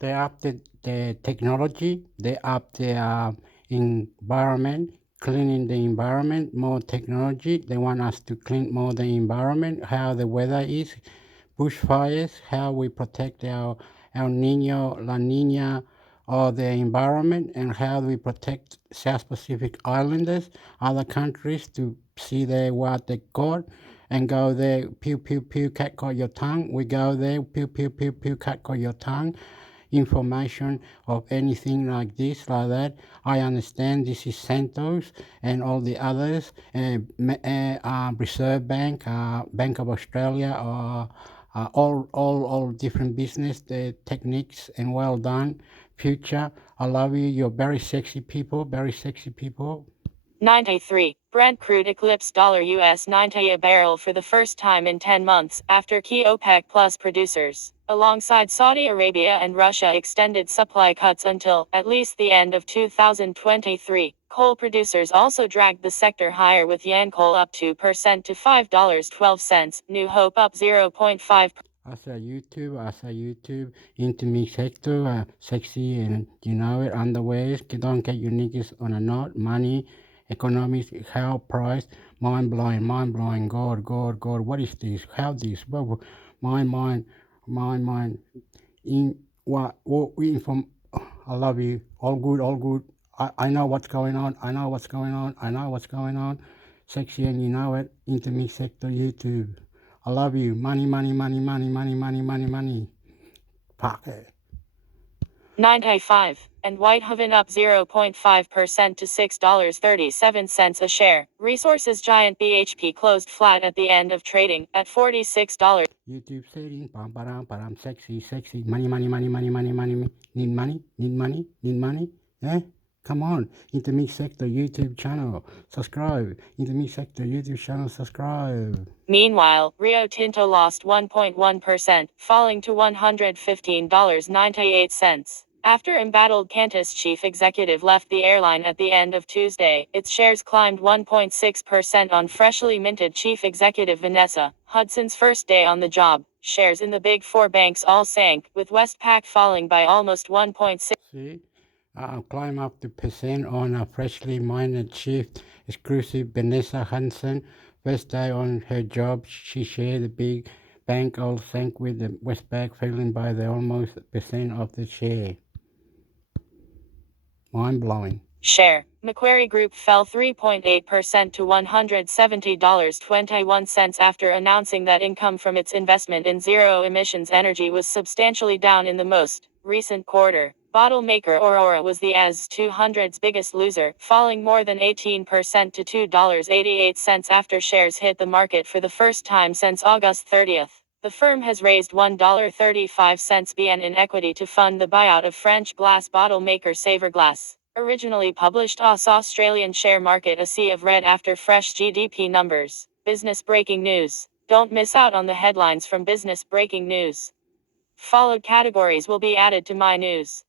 They up the technology, they up the environment, cleaning the environment, more technology. They want us to clean more the environment, how the weather is, bushfires, how we protect our Nino, La Nina, or the environment, and how we protect South Pacific Islanders, other countries to see there what they got. And go there, pew, pew, pew, cat got your tongue. We go there, pew, pew, pew, pew, cat got your tongue. Information of anything like this, like that. I understand this is Santos and all the others, Reserve Bank, Bank of Australia, all different business, the techniques, and well done. Future, I love you. You're very sexy people, very sexy people. 93. Brent crude eclipsed $US 90 a barrel for the first time in 10 months, after key OPEC Plus producers, alongside Saudi Arabia and Russia, extended supply cuts until, at least, the end of 2023. Coal producers also dragged the sector higher, with Yancoal up 2% to $5.12, New Hope up 0.5%. I say YouTube, intimate sector, sexy, and you know it, underwears, don't get your niggas on a knot, money, economics, health, price, mind-blowing, God, what is this, how this, well, mind, in what inform, I love you, all good, I know what's going on, sexy, and you know it, intimate sector, YouTube. I love you. Money. Pocket. 95. And Whitehaven up 0.5% to $6.37 a share. Resources giant BHP closed flat at the end of trading at $46. YouTube setting, bam, sexy. Money. Need money. Eh? Come on. Intermix Sector YouTube channel. Subscribe. Intermix Sector YouTube channel. Subscribe. Meanwhile, Rio Tinto lost 1.1%, falling to $115.98. After embattled Qantas chief executive left the airline at the end of Tuesday, its shares climbed 1.6% on freshly minted chief executive Vanessa Hudson's first day on the job. Shares in the big four banks all sank, with Westpac falling by almost 1.6%. See? Climb up to percent on a freshly minted chief exclusive Vanessa Hudson. First day on her job, she shared the big bank all sank, with the Westpac falling by the almost percent of the share. Mind-blowing. Share. Macquarie Group fell 3.8% to $170.21 after announcing that income from its investment in zero-emissions energy was substantially down in the most recent quarter. Bottle maker Aurora was the AS 200's biggest loser, falling more than 18% to $2.88 after shares hit the market for the first time since August 30th. The firm has raised $1.35 BN in equity to fund the buyout of French glass bottle maker Saverglass. Originally published Australian share market a sea of red after fresh GDP numbers. Business breaking news. Don't miss out on the headlines from business breaking news. Followed categories will be added to My News.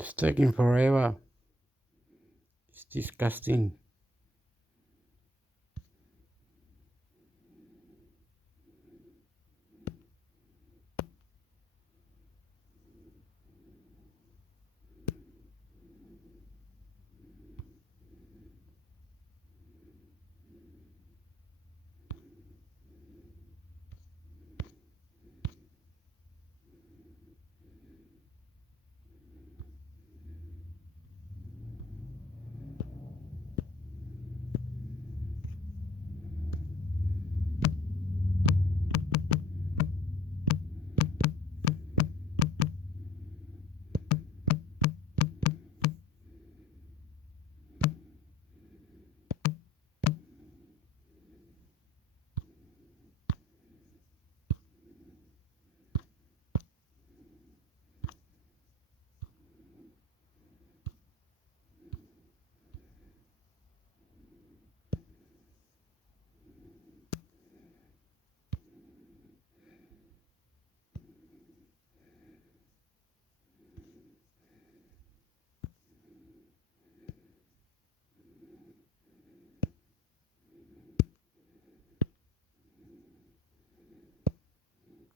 It's taking forever. It's disgusting.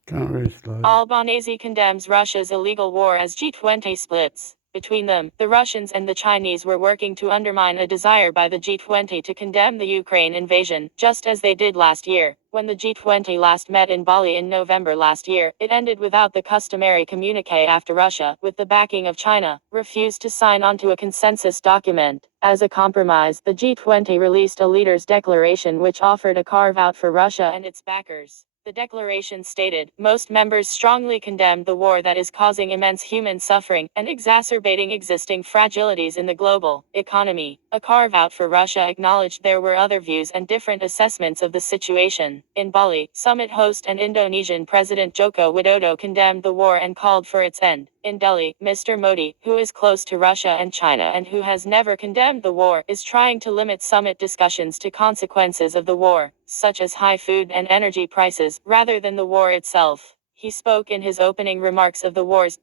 Can't really slow. Albanese condemns Russia's illegal war as G20 splits. Between them, the Russians and the Chinese were working to undermine a desire by the G20 to condemn the Ukraine invasion, just as they did last year. When the G20 last met in Bali in November last year, it ended without the customary communique after Russia, with the backing of China, refused to sign onto a consensus document. As a compromise, the G20 released a leaders' declaration which offered a carve-out for Russia and its backers. The declaration stated, most members strongly condemned the war that is causing immense human suffering and exacerbating existing fragilities in the global economy. A carve-out for Russia acknowledged there were other views and different assessments of the situation. In Bali, summit host and Indonesian President Joko Widodo condemned the war and called for its end. In Delhi, Mr. Modi, who is close to Russia and China and who has never condemned the war, is trying to limit summit discussions to consequences of the war, such as high food and energy prices, rather than the war itself. He spoke in his opening remarks of the war's.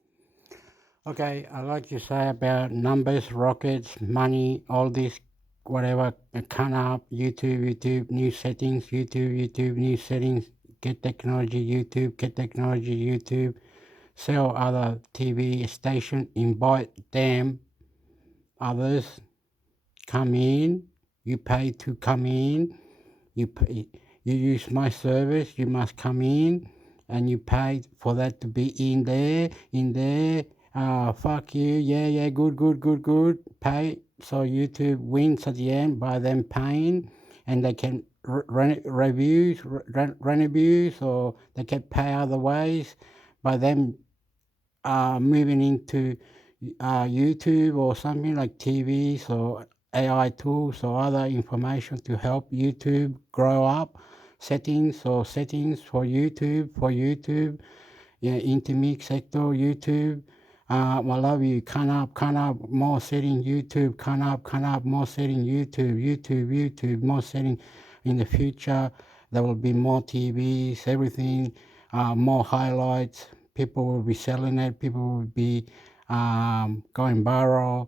Okay, I like to say about numbers, rockets, money, all this, whatever, come up, YouTube, new settings, YouTube, new settings, get technology, YouTube, sell other TV station, invite them, others, come in, you pay to come in, you use my service, you must come in, and you pay for that to be in there, fuck you, yeah, good, pay, so YouTube wins at the end by them paying, and they can run reviews, or they can pay other ways by them moving into YouTube or something like TVs or AI tools or other information to help YouTube grow up. Settings for YouTube, yeah, intermix sector, YouTube. I love you. Can up, more setting YouTube. Can up, more setting YouTube, more setting. In the future, there will be more TVs, everything, more highlights. People will be selling it. People will be going viral.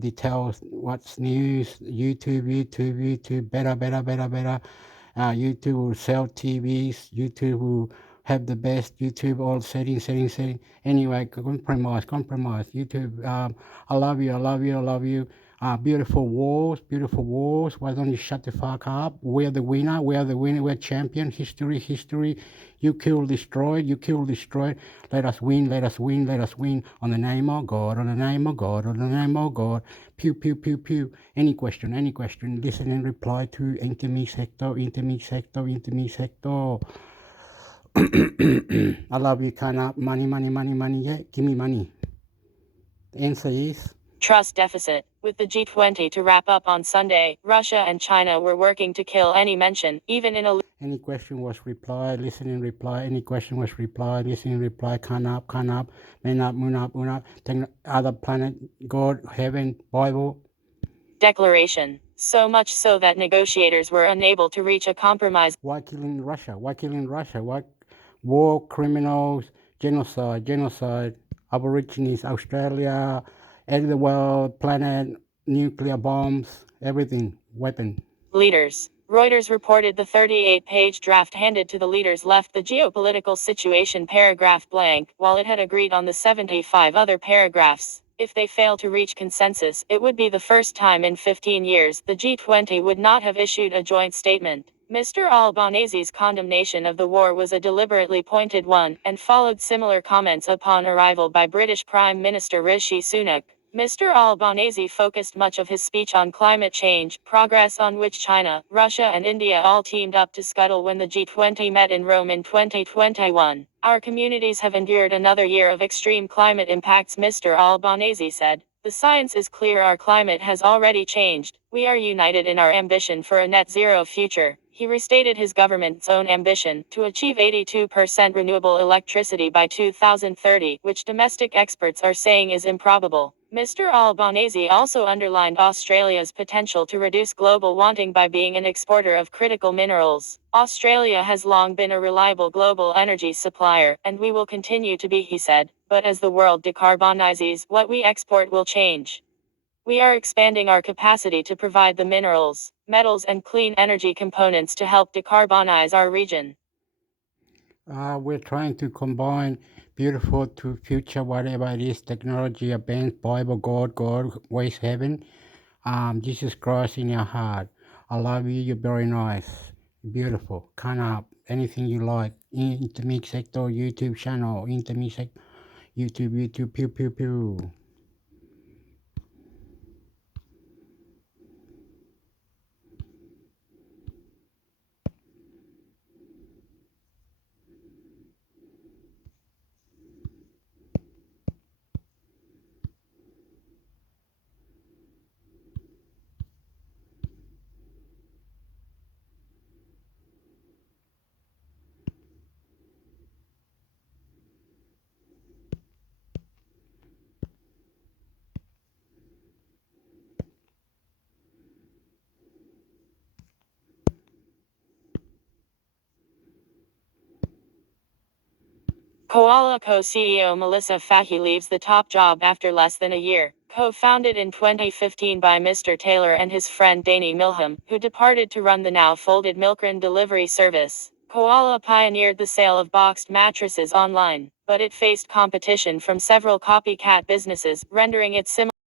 Details, what's news, YouTube, better. YouTube will sell TVs. YouTube will have the best. YouTube all setting. Anyway, compromise. YouTube, I love you. Beautiful wars. Why don't you shut the fuck up? We're the winner. We're champion. History. You kill, destroy. Let us win. On the name of God. Pew. Any question. Listen and reply to intermix sector. I love you, Kana. Money. Yeah, give me money. The answer is Trust deficit. With the G20 to wrap up on Sunday, Russia and China were working to kill any mention, even in a. Any question was reply, listen and reply. Any question was reply, listen and reply. Can up, moon up. Other planet, God, heaven, Bible. Declaration. So much so that negotiators were unable to reach a compromise. Why killing Russia? Why war criminals, genocide. Aborigines, Australia, end the world, planet, nuclear bombs, everything, weapon. Leaders. Reuters reported the 38-page draft handed to the leaders left the geopolitical situation paragraph blank, while it had agreed on the 75 other paragraphs. If they fail to reach consensus, it would be the first time in 15 years the G20 would not have issued a joint statement. Mr. Albanese's condemnation of the war was a deliberately pointed one, and followed similar comments upon arrival by British Prime Minister Rishi Sunak. Mr. Albanese focused much of his speech on climate change, progress on which China, Russia and India all teamed up to scuttle when the G20 met in Rome in 2021. Our communities have endured another year of extreme climate impacts, Mr. Albanese said. The science is clear, our climate has already changed. We are united in our ambition for a net zero future. He restated his government's own ambition to achieve 82% renewable electricity by 2030, which domestic experts are saying is improbable. Mr. Albanese also underlined Australia's potential to reduce global warming by being an exporter of critical minerals. Australia has long been a reliable global energy supplier, and we will continue to be, he said. But as the world decarbonizes, what we export will change. We are expanding our capacity to provide the minerals, metals and clean energy components to help decarbonize our region. We're trying to combine beautiful to future, whatever it is, technology, events, Bible, God, ways, heaven, Jesus Christ in your heart. I love you, you're very nice, beautiful, kind of anything you like. Intermix sector, YouTube channel, intermix sector, YouTube, pew, pew, pew. Koala co-CEO Melissa Fahey leaves the top job after less than a year. Co-founded in 2015 by Mr. Taylor and his friend Danny Milham, who departed to run the now folded Milkrun delivery service. Koala pioneered the sale of boxed mattresses online, but it faced competition from several copycat businesses, rendering it similar